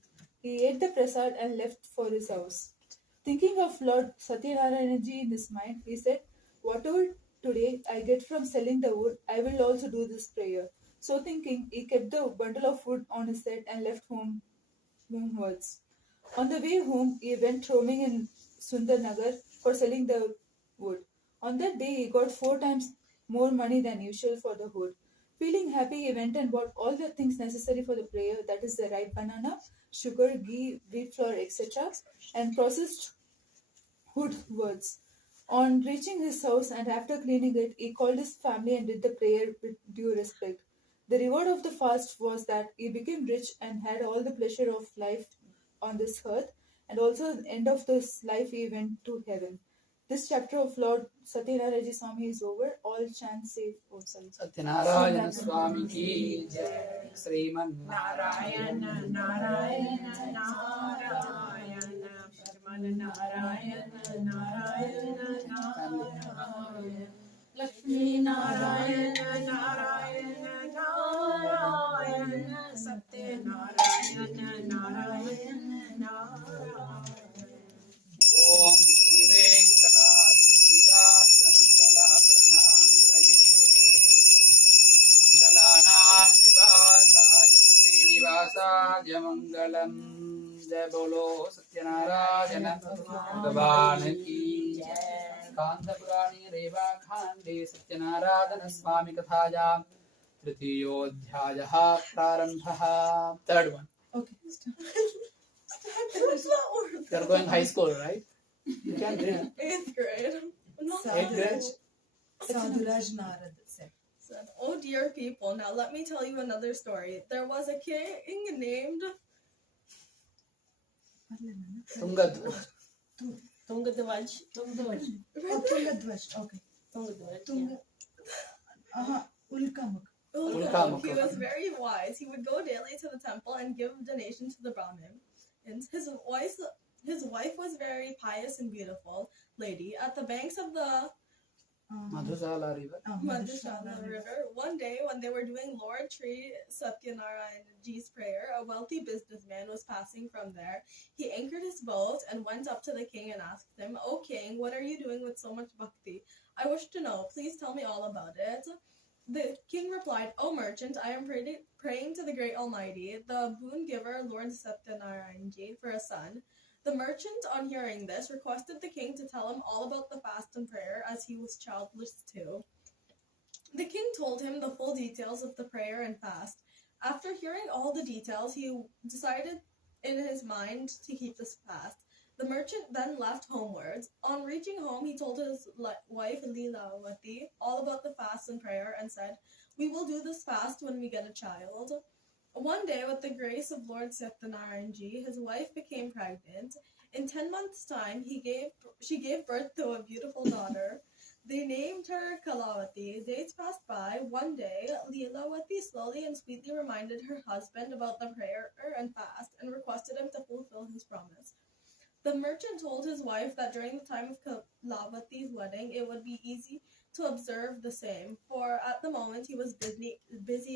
He ate the prasad and left for his house. Thinking of Lord Satyanarayana ji in his mind, he said, "Whatever today I get from selling the wood, I will also do this prayer." So thinking, he kept the bundle of wood on his head and left homewards. On the way home, he went roaming in Sundarnagar for selling the wood. On that day, he got 4 times more money than usual for the wood. Feeling happy, he went and bought all the things necessary for the prayer, that is the ripe banana, sugar, ghee, wheat flour, etc., and processed wood words. On reaching his house and after cleaning it, he called his family and did the prayer with due respect. The reward of the fast was that he became rich and had all the pleasure of life on this earth, and also at the end of this life he went to heaven. This chapter of Lord Satyanarayana Swami is over. All chants say, oh sorry. Sathyanarayana Swami ki jai. Sriman Narayana, Narayana, Narayana, Parman Narayana, Narayana, Narayana, Lakshmi Narayana, Narayana, Narayana, Satya Narayana, Narayana, Narayana. Om Sri Venkateswara Mangalanam Nivasaya Srinivasaya Mangalam. Jai Bolo Satyanarayana Bhagavan ki Jai. Skanda Purani Reva Khande Satyanarayana Swami Kathaya Tritiyodhyayah Prarambhah. Third one. Okay. You're going high school, right? You can read. 8th grade. Eighth grade? Sadhuraj Narad said, "Oh dear people, now let me tell you another story. There was a king named Tungadhwaj. Tungadhwaj. Tungadhwaj. Tungadhwaj. Okay. Tungadhwaj. Ulkamuk. Ulkamuk. He was very wise. He would go daily to the temple and give donation to the Brahmin. And his wife was very pious and beautiful lady. At the banks of the Madhusala River. Madhushala River, one day when they were doing Lord Sri Satyanarayanaji's prayer, a wealthy businessman was passing from there. He anchored his boat and went up to the king and asked him, "O king, what are you doing with so much bhakti? I wish to know. Please tell me all about it." The king replied, "O merchant, I am praying to the great Almighty, the boon giver, Lord Satyanarayanaji, for a son." The merchant, on hearing this, requested the king to tell him all about the fast and prayer, as he was childless too. The king told him the full details of the prayer and fast. After hearing all the details, he decided in his mind to keep this fast. The merchant then left homewards. On reaching home, he told his wife Leelawati all about the fast and prayer and said, "We will do this fast when we get a child." One day, with the grace of Lord Sathyanarayana, his wife became pregnant. In 10 months' time, she gave birth to a beautiful daughter. They named her Kalavati. Days passed by. One day, Leelavati slowly and sweetly reminded her husband about the prayer and fast and requested him to fulfill his promise. The merchant told his wife that during the time of Kalavati's wedding, it would be easy to observe the same, for at the moment he was busy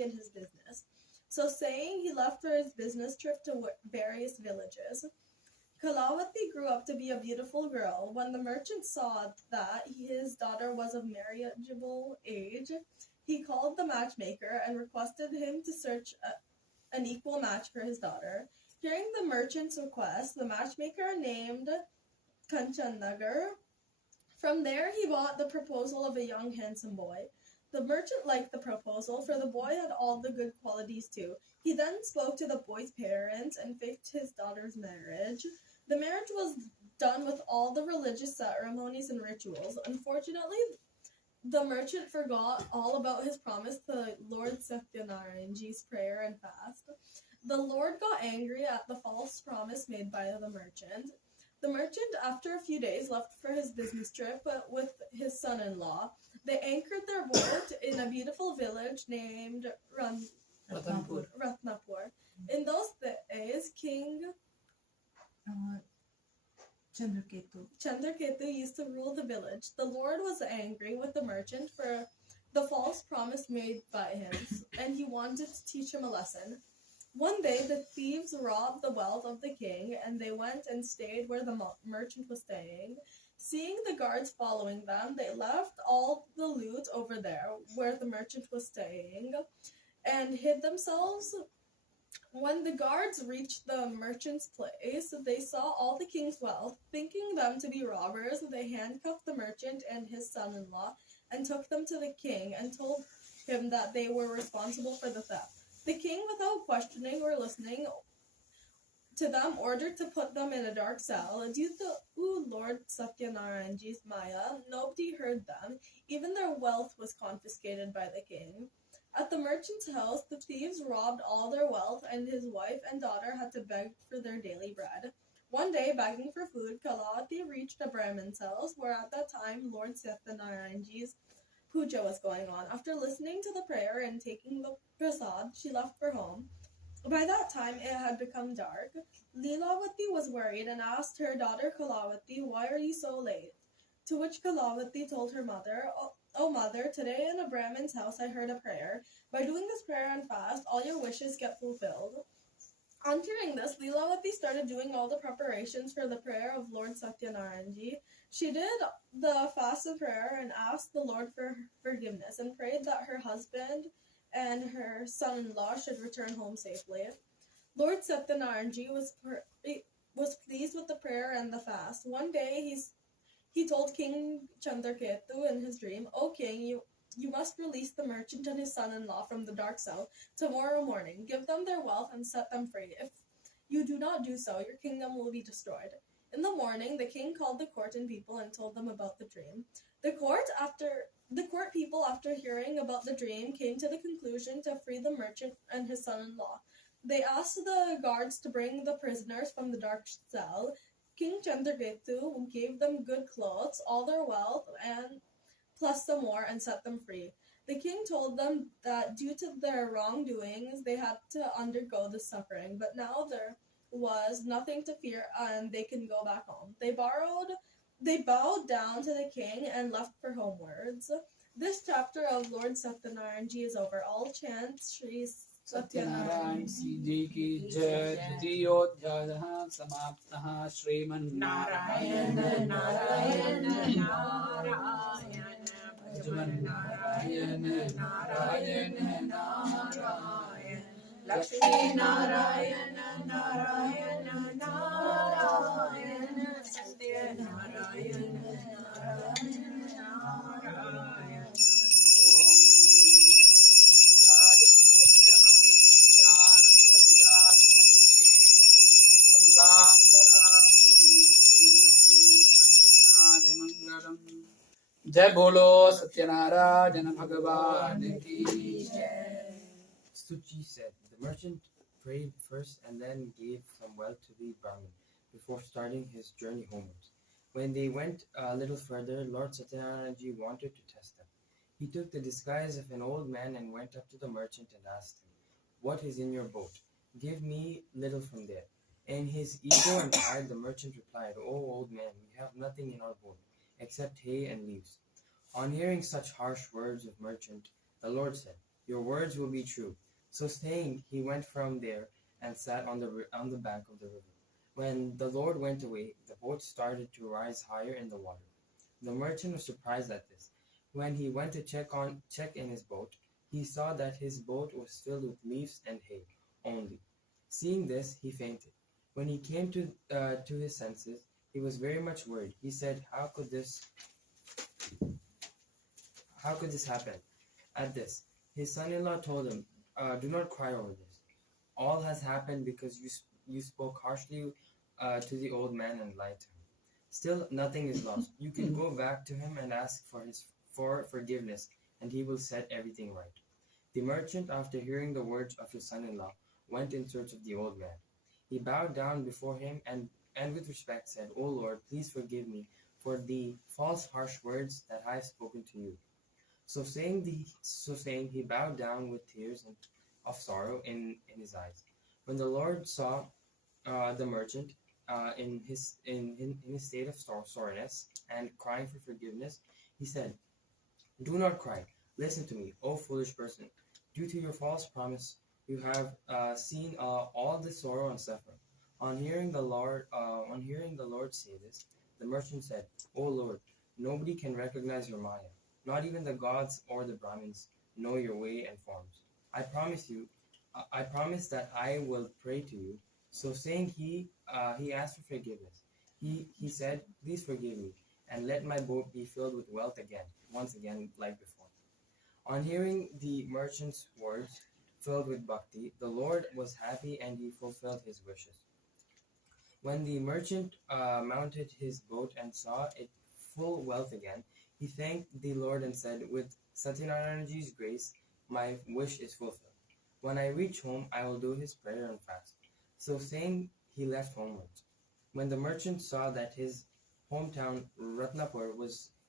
in his business. So saying, he left for his business trip to various villages. Kalavati grew up to be a beautiful girl. When the merchant saw that his daughter was of marriageable age, he called the matchmaker and requested him to search an equal match for his daughter. Hearing the merchant's request, the matchmaker named Kanchannagar. From there, he bought the proposal of a young, handsome boy. The merchant liked the proposal, for the boy had all the good qualities too. He then spoke to the boy's parents and fixed his daughter's marriage. The marriage was done with all the religious ceremonies and rituals. Unfortunately, the merchant forgot all about his promise to Lord Sathyanarayana's prayer and fast. The Lord got angry at the false promise made by the merchant. The merchant, after a few days, left for his business trip with his son-in-law. They anchored their boat in a beautiful village named Rathanpur. Ratnapur. In those days, King Chandraketu used to rule the village. The Lord was angry with the merchant for the false promise made by him, and he wanted to teach him a lesson. One day, the thieves robbed the wealth of the king, and they went and stayed where the merchant was staying. Seeing the guards following them, they left all the loot over there where the merchant was staying and hid themselves. When the guards reached the merchant's place, they saw all the king's wealth. Thinking them to be robbers, they handcuffed the merchant and his son-in-law and took them to the king and told him that they were responsible for the theft. The king, without questioning or listening to them, ordered to put them in a dark cell. Due to Lord Sathyanarayana's Maya, nobody heard them. Even their wealth was confiscated by the king. At the merchant's house, the thieves robbed all their wealth, and his wife and daughter had to beg for their daily bread. One day, begging for food, Kalavati reached a Brahmin's house, where at that time Lord Sathyanarayana's Puja was going on. After listening to the prayer and taking the prasad, she left for home. By that time, it had become dark. Leelavati was worried and asked her daughter Kalavati, "Why are you so late?" To which Kalavati told her mother, "Oh mother, today in a Brahmin's house I heard a prayer. By doing this prayer and fast, all your wishes get fulfilled." On hearing this, Leelavati started doing all the preparations for the prayer of Lord Sathyanarayana. She did the fast and prayer and asked the Lord for forgiveness and prayed that her husband and her son-in-law should return home safely. Lord Sathyanarayana was pleased with the prayer and the fast. One day he told King Chandraketu in his dream, "O king, you must release the merchant and his son-in-law from the dark cell tomorrow morning. Give them their wealth and set them free. If you do not do so, your kingdom will be destroyed." In the morning, the king called the court and people and told them about the dream. The court people, after hearing about the dream, came to the conclusion to free the merchant and his son-in-law. They asked the guards to bring the prisoners from the dark cell. King Chandraketu gave them good clothes, all their wealth, and plus some more, and set them free. The king told them that due to their wrongdoings, they had to undergo the suffering, but now there was nothing to fear, and they can go back home. They bowed down to the king and left for homewards. This chapter of Lord Sathyanarayana is over. All chant Sri Sathyanarayana ji ki jai. Dvitiyodhyayah samaptah. Sriman-Narayana Narayana Narayana Narayana Narayana Narayana Lakshmi-Narayana Narayana Narayana Sathyanarayana Narayana Narayana. Om Nityananda Sarvantaratmani Srimad Venkateswara Mangalam. Jai Bolo Satyanarayana Bhagavan ki Jai. Suchi said, "The merchant prayed first and then gave some wealth to the Brahmin before starting his journey homewards. When they went a little further, Lord Sathyanarayana wanted to test them. He took the disguise of an old man and went up to the merchant and asked him, "What is in your boat? Give me little from there." In his ego and pride, the merchant replied, "Oh, old man, we have nothing in our boat except hay and leaves." On hearing such harsh words of merchant, the Lord said, "Your words will be true." So saying, he went from there and sat on the bank of the river. When the Lord went away, the boat started to rise higher in the water. The merchant was surprised at this. When he went to check in his boat, he saw that his boat was filled with leaves and hay only. Seeing this, he fainted. When he came to his senses, he was very much worried. He said, How could this happen?" At this, his son-in-law told him, "Do not cry over this. All has happened because you spoke harshly to the old man and lied to him. Still, nothing is lost. You can go back to him and ask for forgiveness, and he will set everything right." The merchant, after hearing the words of his son-in-law, went in search of the old man. He bowed down before him and with respect said, "O Lord, please forgive me for the false, harsh words that I have spoken to you." So saying, he bowed down with tears of sorrow in his eyes. When the Lord saw the merchant in his state of sorrowness and crying for forgiveness, he said, "Do not cry. Listen to me, O foolish person. Due to your false promise, you have seen all this sorrow and suffering." On hearing the Lord say this, the merchant said, "O Lord, nobody can recognize your Maya. Not even the gods or the Brahmins know your way and forms. I promise that I will pray to you." So saying, he asked for forgiveness. He said, "Please forgive me, and let my boat be filled with wealth once again like before." On hearing the merchant's words filled with bhakti, the Lord was happy and he fulfilled his wishes. When the merchant mounted his boat and saw it full wealth again, he thanked the Lord and said, "With Sathyanarayana's grace, my wish is fulfilled. When I reach home, I will do his prayer and fast." So saying, he left homewards. When the merchant saw that his hometown Ratnapur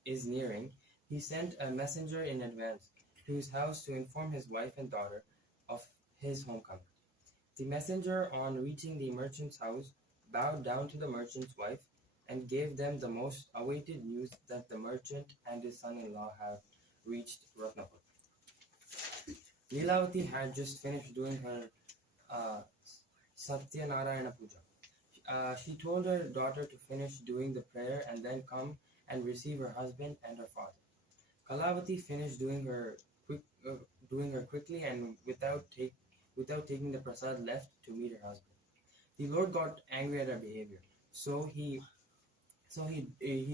is nearing, he sent a messenger in advance to his house to inform his wife and daughter of his homecoming. The messenger, on reaching the merchant's house, bowed down to the merchant's wife and gave them the most awaited news that the merchant and his son-in-law have reached Ratnapur. Leelavati had just finished doing her Sathyanarayana Puja. She told her daughter to finish doing the prayer and then come and receive her husband and her father. Kalavati finished doing her quickly and without taking the prasad left to meet her husband. The Lord got angry at her behavior, so he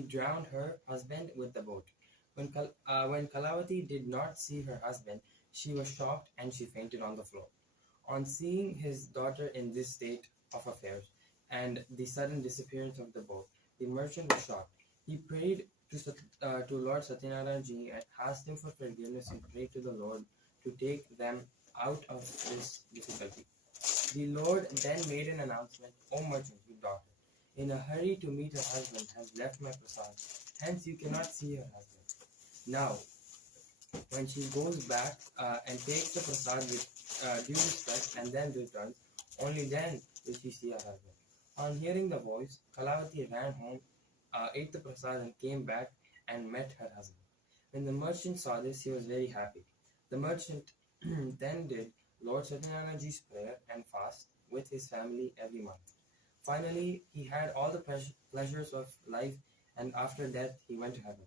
drowned her husband with the boat. When Kalavati did not see her husband, she was shocked and she fainted on the floor. On seeing his daughter in this state of affairs and the sudden disappearance of the boat, the merchant was shocked. He prayed to Lord Sathyanarayana and asked him for forgiveness and prayed to the Lord to take them out of this difficulty. The Lord then made an announcement, "O merchant, your daughter, in a hurry to meet her husband, has left my prasad. Hence you cannot see her husband. Now, when she goes back and takes the prasad with due respect and then returns, only then will she see her husband." On hearing the voice, Kalavati ran home, ate the prasad and came back and met her husband. When the merchant saw this, he was very happy. The merchant then did Lord Sathyanarayana's prayer and fast with his family every month. Finally, he had all the pleasures of life, and after death, he went to heaven.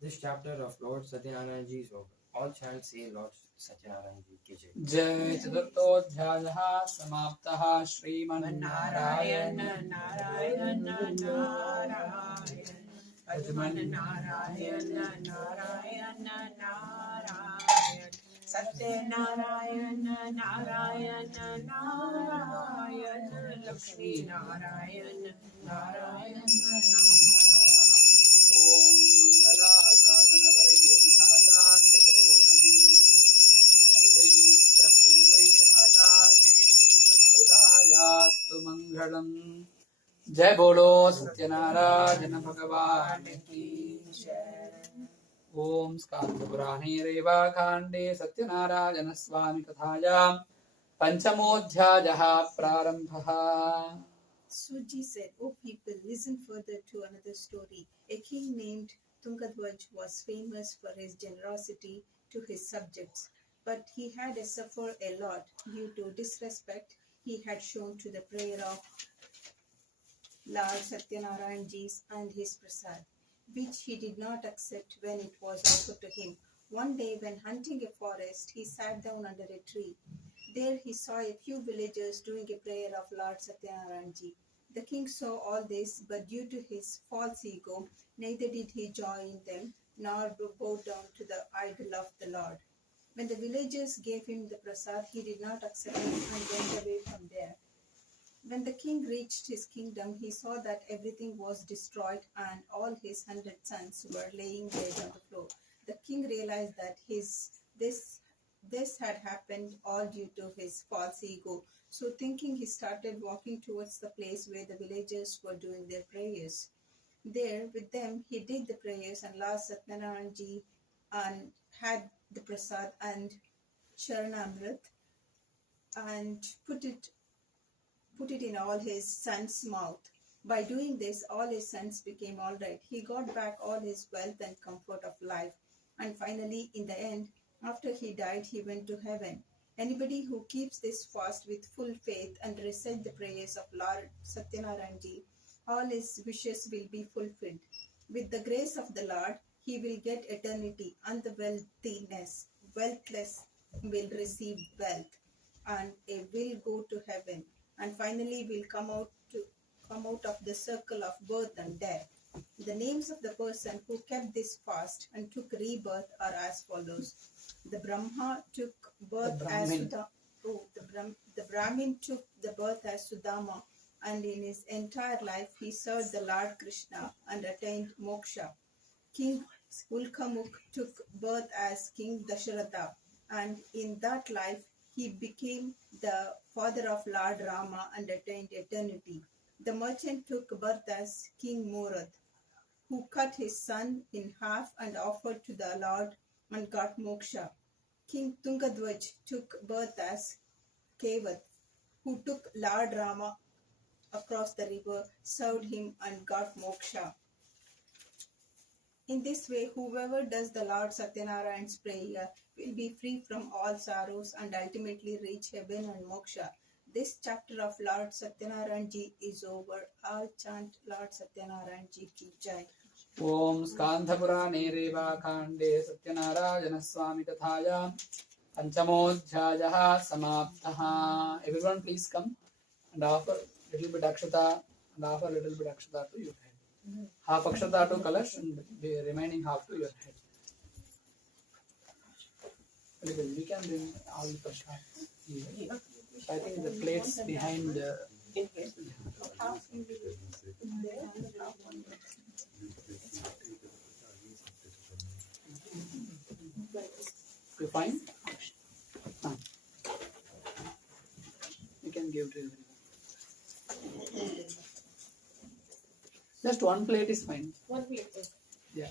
This chapter of Lord Sathyanarayana is over. All chant say Lord Sathyanarayana ki jai. जय चतुर्थोऽध्यायः समाप्तः नारायण श्रीमन्नारायण नारायण नारायण पद्मन नारायण नारायण नारायण सत्यनारायण नारायण नारायण लक्ष्मी नारायण नारायण ॐ मङ्गलाशासनपरैर्मठाचार्यपुरोगमैः सर्वैः पूर्वैराचार्यैः तत्कृतं Astu Mangalam. Jai Bolo Satyanarayana Bhagavan Ki Jai. Om Skanda Purane Reva Khande Satyanarayana Swami Kathayam Panchamodhyayaha Prarambhaha. Suji said, "O people, listen further to another story. A king named Tungadwaj was famous for his generosity to his subjects, but he had to suffer a lot due to disrespect he had shown to the prayer of Lord Sathyanarayana ji and his prasad, which he did not accept when it was offered to him. One day, when hunting a forest, he sat down under a tree. There he saw a few villagers doing a prayer of Lord Sathyanarayana ji. The king saw all this, but due to his false ego, neither did he join them nor bow down to the idol of the Lord. When the villagers gave him the prasad, he did not accept it and went away from there. When the king reached his kingdom, he saw that everything was destroyed and all his 100 sons were laying dead on the floor. The king realized that this had happened all due to his false ego. So thinking, he started walking towards the place where the villagers were doing their prayers. There, with them, he did the prayers and Lord Sathyanarayana ji and had the prasad and Charanamrit and put it in all his sons' mouth. By doing this, all his sons became all right. He got back all his wealth and comfort of life. And finally, in the end, after he died, he went to heaven. Anybody who keeps this fast with full faith and recite the prayers of Lord Sathyanarayana ji, all his wishes will be fulfilled. With the grace of the Lord, he will get eternity, and the wealthless will receive wealth, and will go to heaven, and finally will come out of the circle of birth and death. The names of the person who kept this fast and took rebirth are as follows. The Brahma took birth as the Brahmin took the birth as Sudama, and in his entire life he served the Lord Krishna and attained moksha. King Ulkamuk took birth as King Dasharatha, and in that life he became the father of Lord Rama and attained eternity. The merchant took birth as King Murad, who cut his son in half and offered to the Lord and got moksha. King Tungadwaj took birth as Kevat, who took Lord Rama across the river, served him and got moksha. In this way, whoever does the Lord Satyanarayana's prayer will be free from all sorrows and ultimately reach heaven and moksha. This chapter of Lord Satyanarayana ji is over. All chant Lord Satyanarayana ji ki jai. Om Skandha Purane Reva Khande Satyanarayana Swami Kathayam Panchamodhyayaha Samaptaha. Everyone please come and offer little bit akshata to your head. Half akshata to Kalash and the remaining half to your head. We can bring all the prasad. I think the plates behind the... You fine? You can give to everyone. Just one plate is fine. One plate. Yeah.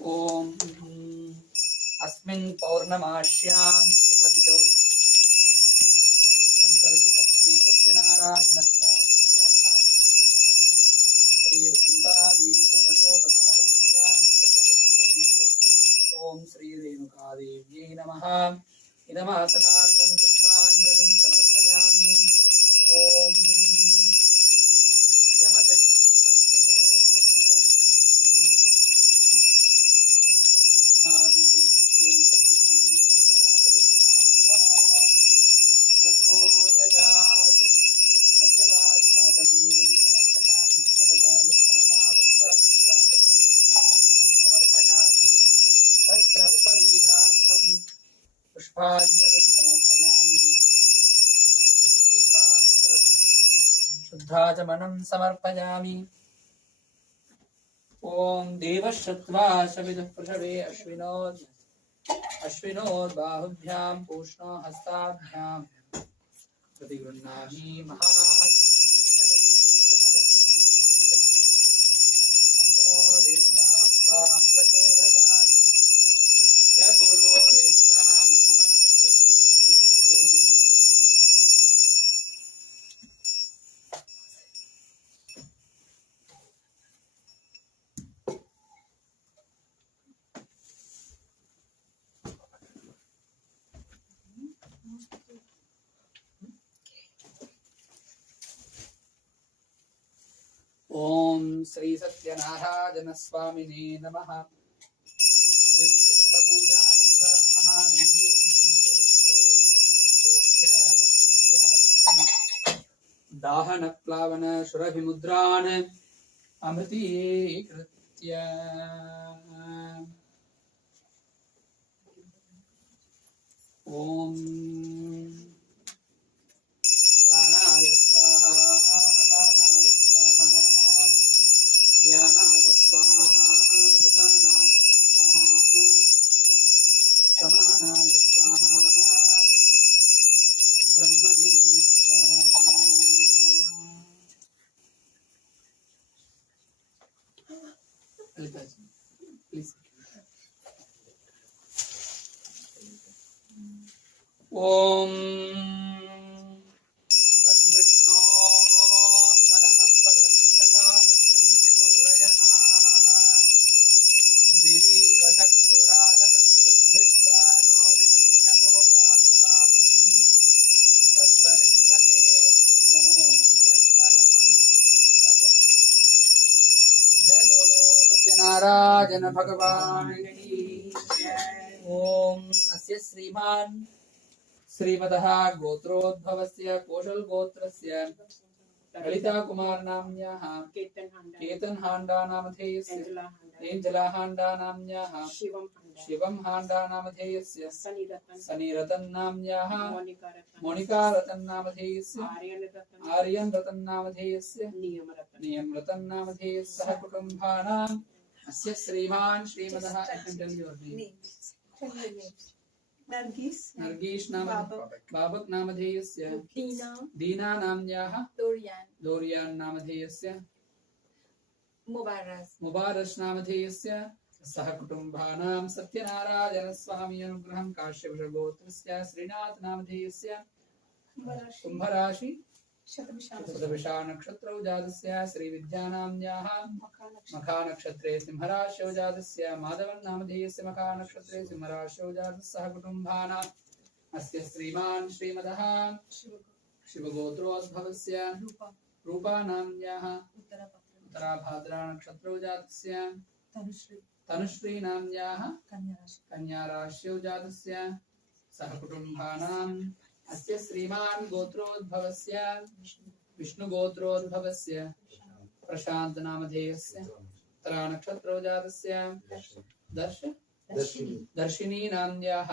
ॐ अस्मिन् पौर्णमास्यां सुभतितौ संकल्पित श्री सत्यनारायण स्वामी पूजाः अनन्तरं श्री रेणुकादेवी षोडशोपचार पूजां च करिष्ये। ॐ श्री रेणुकादेव्यै नमः। इदमासनार्थं पुष्पाञ्जलिं समर्पयामि। ॐ जमदग्नि पत्नी आदिदेव्यै सधीमहि तन्नो रेणुकाम्बा प्रचोदयात्। अर्घ्यपाद्याचमनीयं समर्पयामि। विष्णानानन्तरं पुत्राजननं समर्पयामि। वस्त्र उपवीतार्थं पुष्पाञ्जलिं समर्पयामि। धूपदीपान्तरं शुद्धाचमनं समर्पयामि। ॐ देवश्रुत्वा शविदुः पृषवे अश्विनोर्बाहुभ्यां पूष्णो हस्ताभ्यां प्रतिगृह्णामि रेणुकाम्बा प्रचोदयात्। जय बोलो रेणुका माता की जय। ॐ श्री सत्यनारायण स्वामिने नमः। दिव्यव्रतपूजानन्तरं महानैवेद्यं करिष्ये। प्रोक्ष्य परिचित्य दाहनप्लावन सुरभिमुद्रान् अमृतीकृत्य ॐ प्राणाय स्वाहा अपानाय स्वाहा ध्यानाय स्वाहा बुधानाय स्वाहा समानाय स्वाहा ब्रह्मणे स्वाहा। प्लीज ॐ तद्विष्णो परमं पदं तथा गच्छन्ति गौरयः। दिवि वचक्षुरागतं तद्भिप्राजो विपन्यभोजादुलापं तत्समिन्धते विष्णोः यत्परमं पदम्। जय बोलो सत्यनारायण भगवान की जय। ॐ अस्य श्रीमान् श्रीमतः गोत्रोद्भवस्य कौशल गोत्रस्य ललिता कुमार नाम्न्याः केतन हांडा नामधेयस्य एंजला हांडा नाम्न्याः शिवम हांडा नामधेयस्य सनी रतन नाम्न्याः मोनिका रतन नामधेयस्य आर्यन रतन नामधेयस्य नियम रतन नामधेयस्य सह कुटुंबानाम् अस्य श्रीमान् श्रीमतः नरगीश नाम बाबक नामधेयस्य दीना नाम्न्याः दोरियान नामधेयस्य मुबारस नामधेयस्य सह कुटुंबानां सत्यनारायण स्वामी अनुग्रहं काश्यप गोत्रस्य श्रीनाथ नामधेयस्य कुंभराशि शतभिषा नक्षत्रौ जातस्य श्री विद्यानाम्न्याः मखा नक्षत्रे सिंहराशौ जातस्य माधवन नामधेयस्य मखा नक्षत्रे सिंहराशौ जातस्य सह कुटुंबानाम् अस्य श्रीमान् श्रीमतः शिवगोत्रोद्भवस्य रूपा नाम्न्याः उत्तराभाद्रा नक्षत्रौ जातस्य तनुश्री नाम्न्याः कन्या राशौ जातस्य सह कुटुंबानाम् अस्य श्रीमान् गोत्रोद्भवस्य विष्णुगोत्रोद्भवस्य प्रशांत नामधेयस्य उत्तरा नक्षत्रौ जातस्य दर्शिनी नाम्न्याः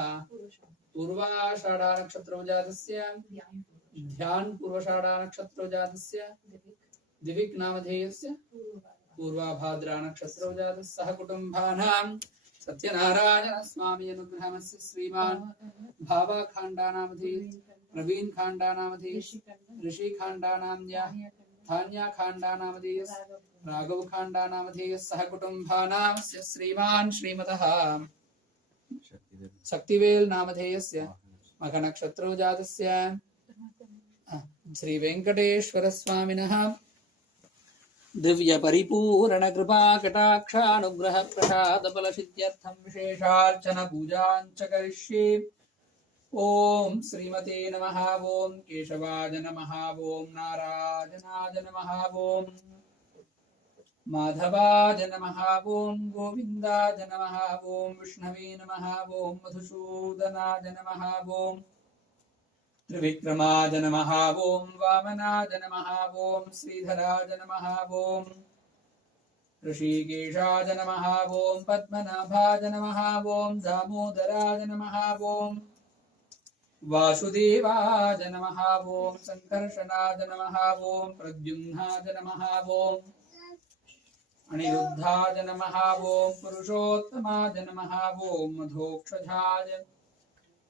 पूर्वाषाढ़ा नक्षत्रौ जातस्य ध्यान पूर्वाषाढ़ा नक्षत्रौ जातस्य दिविक नामधेयस्य पूर्वाभाद्रा नक्षत्रौ जातस्य सह कुटुंबानाम् सत्यनारायण स्वामी अनुग्रहमस्य श्रीमान् भावा खांडा नामधेयस्य प्रवीण खांडा नामधेयस्य ऋषि खांडा नाम्न्याः धान्या खांडा नामधेयस्य राघवखाण्डा नामधेयः सह कुटुम्बानामस्य श्रीमान् श्रीमतः शक्तिवेल नामधेयस्य मखनक्षत्रो जातस्य श्री वेंकटेश्वर स्वामिनः दिव्य परिपूर्ण कृपा कटाक्षानुग्रह प्रसाद बल सिद्ध्यर्थं विशेषार्चन पूजाञ्च करिष्ये। ओम श्रीमते नमः। ओम केशवाय नमः। ओम नारायणाय नमः। ओम माधवाय नमः। ओम गोविन्दाय नमः। ओम विष्णवे नमः। ओम मधुसूदनाय नमः। ओम त्रिविक्रमाय नमः। ओम वामनाय नमः। ओम श्रीधराय नमः। ओम ऋषिकेशाय नमः। ओम पद्मनाभाय नमः। ओम दामोदराय नमः। ओम वासुदेवाय नमः। ओम संकर्षणाय नमः। ओम प्रद्युम्नाय नमः। ओम अनिरुद्धाय नमः। ओम पुरुषोत्तमाय नमः। ओम मधोक्षजाय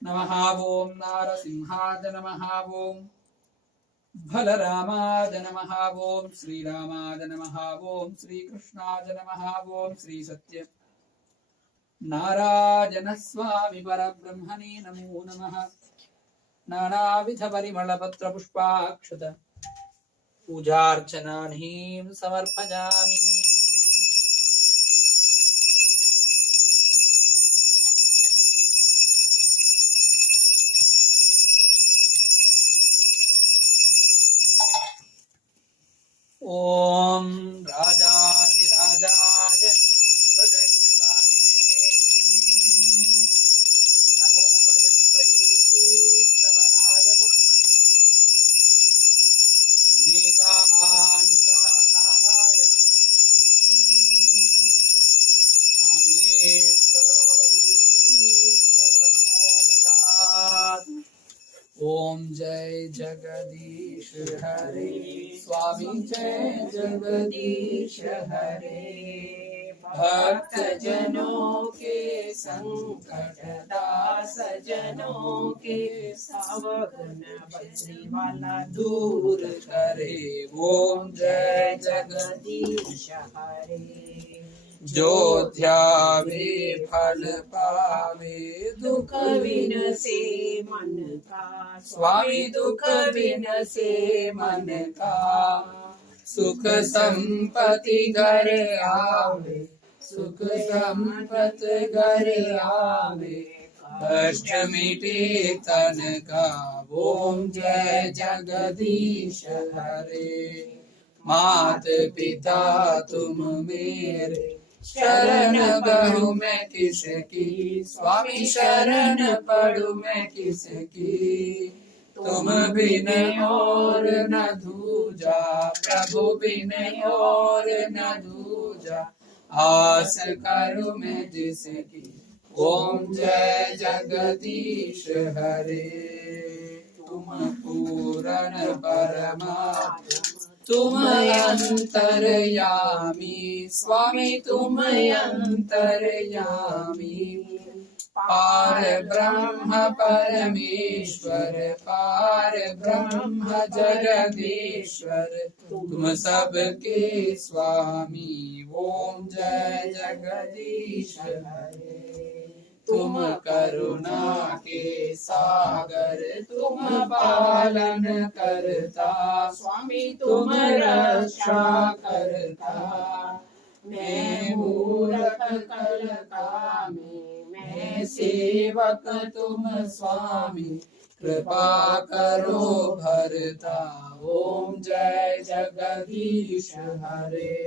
नमः। ओम नारसिंहाय नमः। ओम बलरामाय नमः। ओम श्रीरामाय नमः। ओम श्रीकृष्णाय नमः। ओम श्री सत्य नारायण स्वामी परब्रह्मणे नमो नमः। नानाविध परिमल पत्र पुष्पाक्षत पूजार्चनानीं समर्पयामि। ओम राजाधिराजाय प्रजज्ञदायिने नमो वयं वै श्रवणाय कुर्महे। कामान् कामकामाय कामेश्वरो वै श्रवणो दधातु। ओम जय जगदीश हरे स्वामी जय जगदीश हरे। भक्त जनों के संकट दास जनों के सावधान बंसी वाला दूर करे। ओम जय जगदीश हरे। जो ध्यावे फल पावे दुख विनसे मन का। स्वामी दुख विनसे मन का। सुख संपत्ति घर आवे सुख संपत्ति घर आवे। कष्ट मिटे तन का। ओम जय जगदीश हरे। मात पिता तुम मेरे शरण बहू मैं किसकी। स्वामी शरण पढ़ू मैं किसकी। तुम बिन और न दूजा प्रभु बिन और न दूजा। आस करूं मैं जिसकी। ओम जय जगदीश हरे। तुम पूर्ण परमात्मा तुम अंतर्यामी। स्वामी तुम अंतर्यामी। पार ब्रह्म परमेश्वर पार ब्रह्म जगदीश्वर तुम सबके स्वामी। ओम जय जगदीश हरे। तुम करुणा के सागर तुम पालन करता। स्वामी तुम रक्षा करता। मैं मूर्ख कल कामी मैं सेवक तुम स्वामी। कृपा करो भरता। ओम जय जगदीश हरे।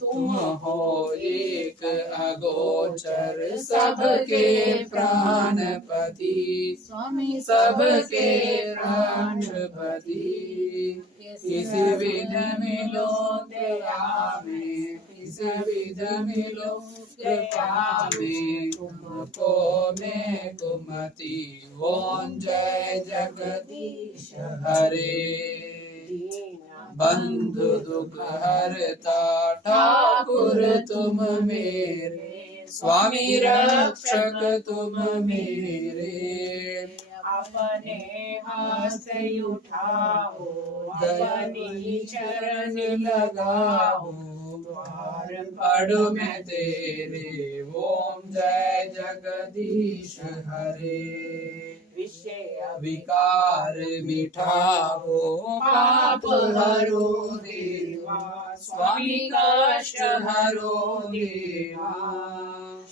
तुम हो एक अगोचर सबके प्राणपति। स्वामी सबके प्राणपति। किस विध मिलो दया में किस विध मिलो कृपा में। तुमको मैं कुमति। ओम जय जगदीश हरे। बंधु दुख हरता ठाकुर तुम मेरे। स्वामी रक्षक तुम मेरे। अपने हस्त उठाओ, अपनी चरण लगाओ, द्वार पढ़ मैं तेरे, ओम जय जगदीश हरे। विषय विकार मिठाओ, पाप हरो देवा, स्वामी कष्ट हरो देवा।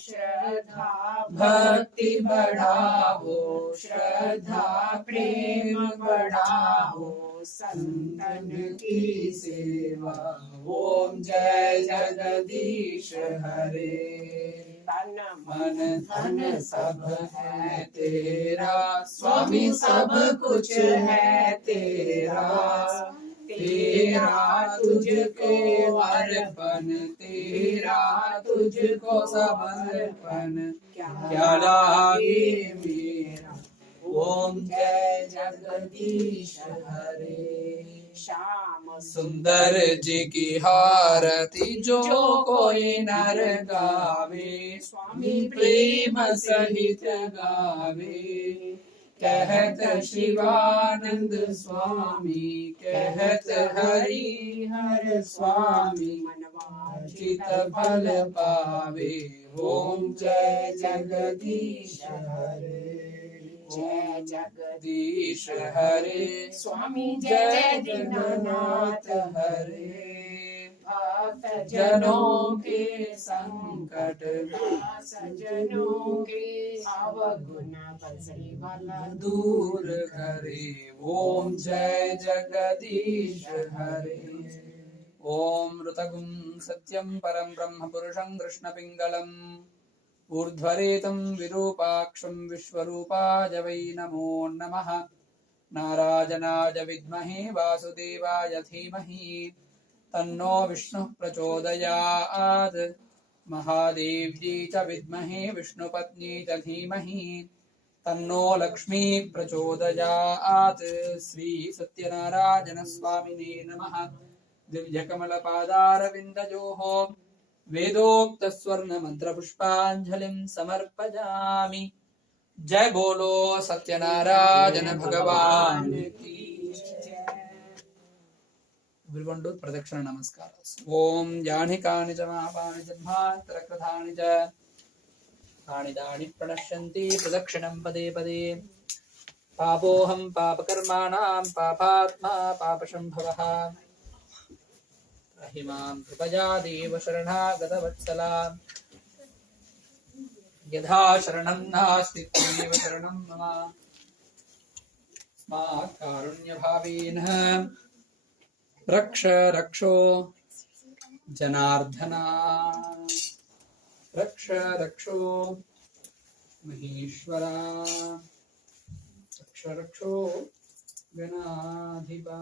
श्रद्धा भक्ति बढ़ाओ, श्रद्धा प्रेम बढ़ाओ, संतन की सेवा। ओम जय जगदीश हरे। तन मन धन सब है तेरा, स्वामी सब कुछ है तेरा। तेरा तुझको अर्पण, तेरा तुझको समर्पण, क्या लागे मेरा। ओम जय जगदीश हरे। श्याम सुंदर जी की हारती जो कोई नर गावे, स्वामी प्रेम सहित गावे। कहत शिवानंद स्वामी, कहत हरि हर स्वामी, मनवांछित फल पावे। ओम जय जगदीश हरे। जय जगदीश हरे। स्वामी जय दीननाथ हरे। भक्त जनों के संकट, सजनों के अवगुण बल दूर करे। ओम जय जगदीश हरे। ओम ऋतगुं सत्यं परं ब्रह्म पुरुषं कृष्णपिंगलम्, ऊर्ध्वरेतं विरूपाक्षं विश्वरूपाय वै नमो नमः। नारायणाय विद्महे वासुदेवाय धीमहि, तन्नो विष्णुः प्रचोदयात्। महादेव्यै च विद्महे विष्णुपत्न्यै च धीमहि, तन्नो लक्ष्मी प्रचोदयात्। श्री सत्यनारायण स्वामिने नमः। दिव्यकमलपादारविन्दयोः वेदोक्त स्वर्ण मंत्र पुष्पांजलिं समर्पयामि। जय बोलो सत्यनारायण भगवान की। Everyone do pradakshina namaskaras. Om jani च महापानि जन्मान्तरकृतानि च तानि दानि प्रणश्यन्ति प्रदक्षिणं पदे पदे। पापोऽहं पापकर्माणां पापात्मा पापशम्भवः। महिमां कृपया देव शरणागतवत्सला। यथा शरणं नास्ति त्वमेव शरणं मम। स्मात् कारुण्यभावेन रक्ष रक्षो जनार्दना। रक्ष रक्षो महेश्वरा। रक्ष रक्षो गणाधिपा।